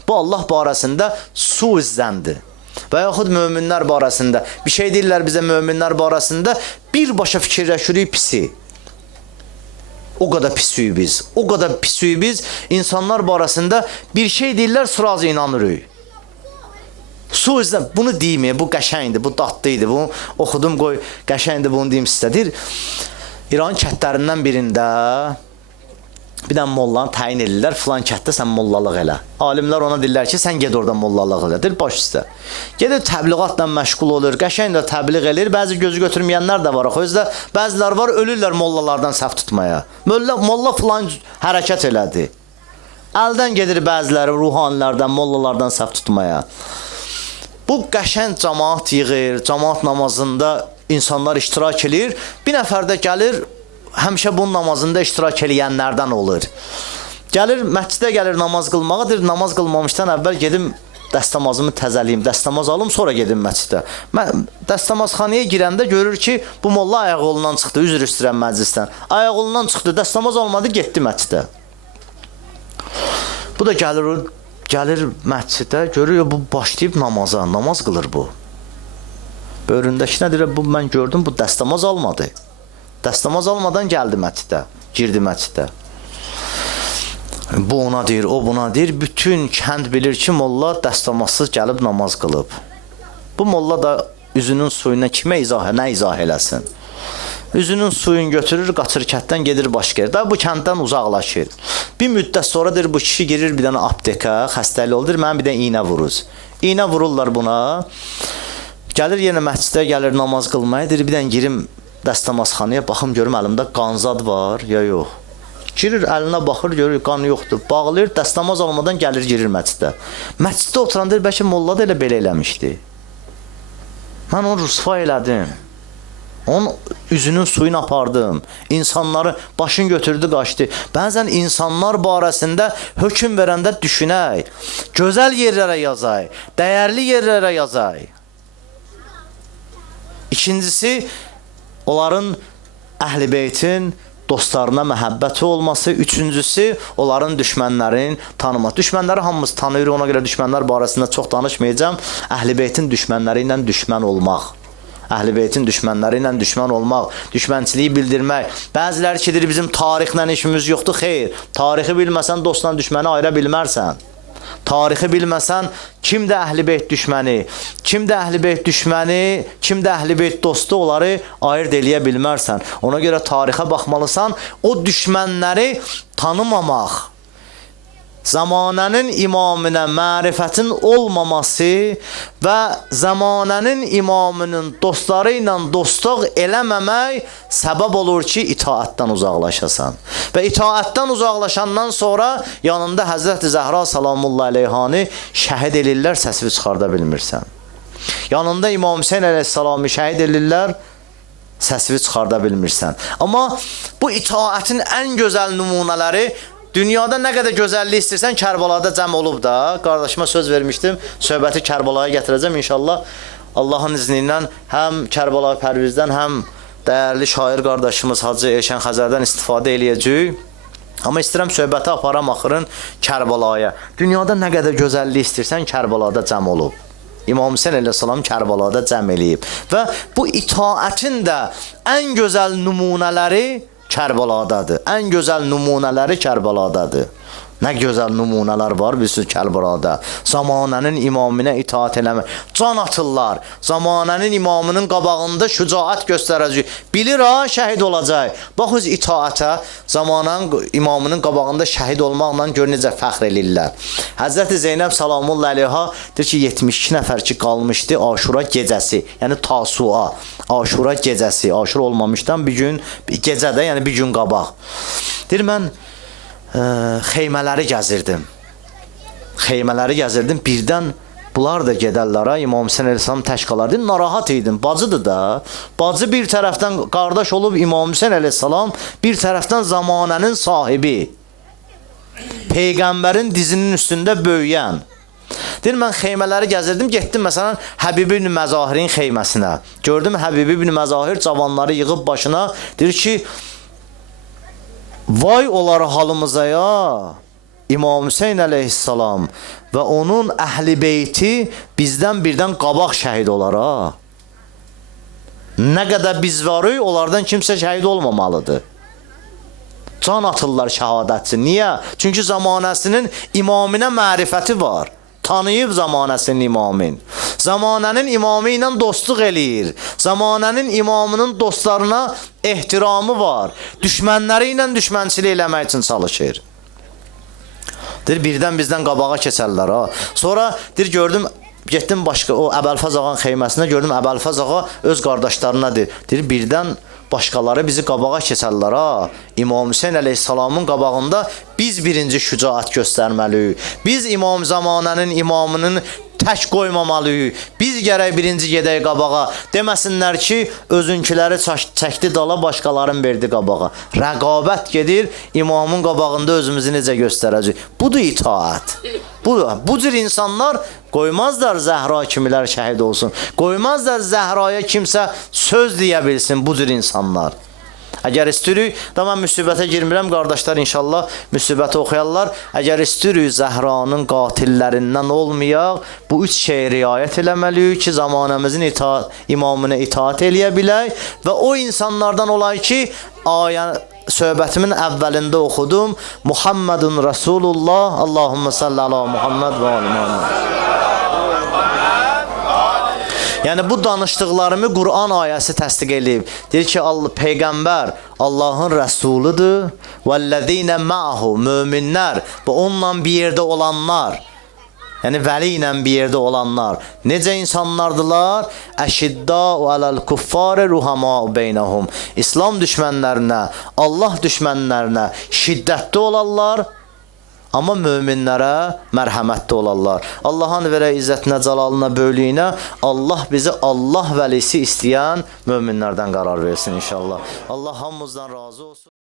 Bu Allah barəsində suizzəndir. Və yaxud möminlər barəsində bir şey deyirlər bizə möminlər barəsində, birbaşa fikirləşirik pisi. O qədər pisiyik biz. O qədər pisiyik biz insanlar barəsində bir şey deyirlər, sırazı inanırıq. Suizzən, bunu deyim, bu qəşəngdir, bu dadlıydı, bunu oxudum, qoy qəşəngdir, bunu deyim istədir. İran kətlərindən birində bir dənə mollanı təyin edirlər, filan kətdə sən mollalıq elə. Alimlər ona deyirlər ki, sən ged orada mollalıq elə, deyir, baş üstə. Gedir təbliğatla məşğul olur, qəşəng də təbliğ edir, bəzi gözü götürməyənlər də var, özdə bəzilər var, ölürlər mollalardan səhv tutmaya. Molla filan hərəkət elədi. Əldən gedir bəziləri ruhanilərdən, mollalardan səhv tutmaya. Bu qəşəng cəmaat yığır, cəmaat namazında insanlar iştirak edir. Bir nəfər də gəlir, həmişə bunun namazında iştirak eləyənlərdən olur. Gəlir, məscidə gəlir namaz qılmağa, deyir, namaz qılmamışdan əvvəl gedim dəstəmazımı təzəliyim, dəstəmaz alım, sonra gedim məscidə. Dəstəmazxanaya girəndə görür ki, bu molla ayaqolundan çıxdı, üzr istəyirəm məclisdən. Ayaqolundan çıxdı, dəstəmaz almadı, getdi məscidə. Bu da gəlir məscidə, görür, bu başlayıb namaza, namaz qılır bu. Böyründəki nə deyir, bu mən gördüm, bu dəstəmaz almadı. Dəstəmaz almadan gəldi məscidə, girdi məscidə. Bu ona deyir, o buna deyir, bütün kənd bilir ki, molla dəstəmazsız gəlib namaz qılıb. Bu molla da üzünün suyuna kimə nə izah eləsin? Üzünün suyunu götürür, qaçır kətdən, gedir başqa yerdə. Bu kənddən uzaqlaşır. Bir müddət sonra deyir, bu kişi girir bir dənə apteka, xəstəli olur, mən bir dənə iynə vuruz. İynə vururlar buna. Gəlir yenə məscidə, gəlir namaz qılmaya, deyir, bir dənə girim dəstəmazxanaya, baxım görüm əlimdə qanzad var, ya yox. Girir, əlinə baxır, görür, qan yoxdur. Bağlayır, dəstəmaz almadan gəlir, girir məscidə. Məsciddə oturan deyir, bəlkə molla da elə belə eləmişdi. Mən onu rüsva elədim. Onun üzünün suyunu apardım. İnsanları başın götürdü, qaçdı. Bəzən insanlar barəsində hökm verəndə düşünək. Gözəl yerlərə yazay, dəyərli yerlərə yazay. İkincisi, onların Əhl-i Beytin dostlarına məhəbbəti olması. Üçüncüsü, onların düşmənlərin tanıması. Düşmənləri hamımız tanıyır, ona görə düşmənlər barəsində çox danışmayacağım. Əhl-i Beytin düşmənləri ilə düşmən olmaq. Əhl-i Beytin düşmənləri ilə düşmən olmaq, düşmənçiliyi bildirmək. Bəziləri ki, deyir, bizim tarixlə işimiz yoxdur. Xeyr, tarixi bilməsən dostla düşməni ayıra bilmərsən. Tarixi bilməsən, kimdə Əhl-i Beyt düşməni, kimdə Əhl-i Beyt düşməni, kimdə Əhl-i Beyt dostu, onları ayırt eləyə bilmərsən. Ona görə tarixə baxmalısan, o düşmənləri tanımamaq. Zamanənin imamına mərifətin olmaması və zamanənin imamının dostları ilə dostluq eləməmək səbəb olur ki, itaətdən uzaqlaşasan. Və itaətdən uzaqlaşandan sonra yanında Həzrəti Zəhra salamullahi aleyhanı şəhid elirlər, səsini çıxarda bilmirsən. Yanında İmam Hüseyin əleyhissalamı şəhid elirlər, səsini çıxarda bilmirsən. Amma bu itaətin ən gözəl nümunələri dünyada nə qədər gözəllik istəyirsən, Kərbalada cəm olub da. Qardaşıma söz vermişdim, söhbəti Kərbalaya gətirəcəm inşallah. Allahın izni ilə həm Kərbalaya Pərvizdən, həm dəyərli şair qardaşımız Hacı Elşən Xəzərdən istifadə eləyəcəyik. Amma istəyirəm söhbəti aparam axırın Kərbalaya. Dünyada nə qədər gözəllik istəyirsən, Kərbalada cəm olub. İmam Hüseyin əleyhissalam Kərbalada cəm eləyib. Və bu itaətin də ən gözəl nümunələri Kərbaladadır. Ən gözəl nümunələri Kərbaladadır. Nə gözəl nümunələr var bilirsiniz Kərbalada. Zamanənin imamına itaat eləmək. Can atırlar. Zamanənin imamının qabağında şücaət göstərəcək. Bilir ha, şəhid olacaq. Baxız itaətə, zamanənin imamının qabağında şəhid olmaqla gör necə fəxr eləyirlər. Həzrəti Zeynəb salamullahi aleyha deyir ki, 72 nəfər ki qalmışdı Aşura gecəsi. Yəni Tasua. Aşura gecəsi. Aşura olmamışdan bir gün, gecədə, yəni bir gün qabaq. Deyir, mən xeymələri gəzirdim. Xeymələri gəzirdim. Birdən bunlar da gedərlər. İmam Hüseyin əleyhissalam tək qalardı. Narahat idim. Bacıdır da. Bacı bir tərəfdən qardaş olub İmam Hüseyin əleyhissalam, bir tərəfdən zamanənin sahibi. Peyğəmbərin dizinin üstündə böyüyən. Deyir, mən xeymələri gəzirdim. Getdim məsələn Həbib ibn Məzahirin xeyməsinə. Gördüm Həbib ibn Məzahir cavanları yığıb başına. Deyir ki, vay olar halımıza ya, İmam Hüseyin əleyhissalam və onun Əhl-i Beyti bizdən birdən qabaq şəhid olar ha. Nə qədər biz varıq, onlardan kimsə şəhid olmamalıdır. Can atırlar şəhadətçi. Niyə? Çünki zamanəsinin imamına mərifəti var. Tanıyıb zamanəsinin imamın. Zamanənin imamı ilə dostluq eləyir. Zamanənin imamının dostlarına ehtiramı var. Düşmənləri ilə düşmənçilik eləmək üçün çalışır. Deyir, birdən bizdən qabağa keçərlər ha. Sonra deyir, gördüm, getdim başqa o Əbəlfəz ağanın xeyməsinə, gördüm Əbəlfəz ağa öz qardaşlarına deyir, birdən başqaları bizi qabağa keçərlər ha. İmam Hüseyin əleyhissalamın qabağında biz birinci şücaət göstərməliyik. Biz imam zamanənin imamının tək qoymamalıyıq. Biz gərək birinci gedək qabağa. Deməsinlər ki, özünkiləri çəkdi dala, başqalarını verdi qabağa. Rəqabət gedir, imamın qabağında özümüzü necə göstərəcək. Budur itaət. Bu cür insanlar qoymazlar Zəhra kimilər şəhid olsun. Qoymazlar Zəhraya kimsə söz deyə bilsin bu cür insanlar. Əgər istəyirik, da mən müsibətə girmirəm, qardaşlar inşallah müsibəti oxuyarlar. Əgər istəyirik Zəhranın qatillərindən olmayaq, bu üç şeyə riayət eləməliyik ki, zamanəmizin imamına itaat eləyə bilək və o insanlardan olay ki, söhbətimin əvvəlində oxudum, Muhammedun Rasulullah, Allahümme salli ala Muhammed və ali Muhammed. Yəni bu danışdıqlarımı Quran ayəsi təsdiq eləyib. Deyir ki, Peyğəmbər Allahın rəsuludur. Vəllezine ma'hu, möminlər və onunla bir yerdə olanlar. Yəni vəli ilə bir yerdə olanlar necə insanlardılar? Əşiddau alal kuffari ruhamau beynəhum. İslam düşmənlərinə, Allah düşmənlərinə şiddətli olarlar, amma möminlərə mərhəmətli olarlar. Allahın verə izzətinə, cəlalına, böylüyünə Allah bizi Allah vəlisi istəyən möminlərdən qərar versin inşallah. Allah hamımızdan razı olsun.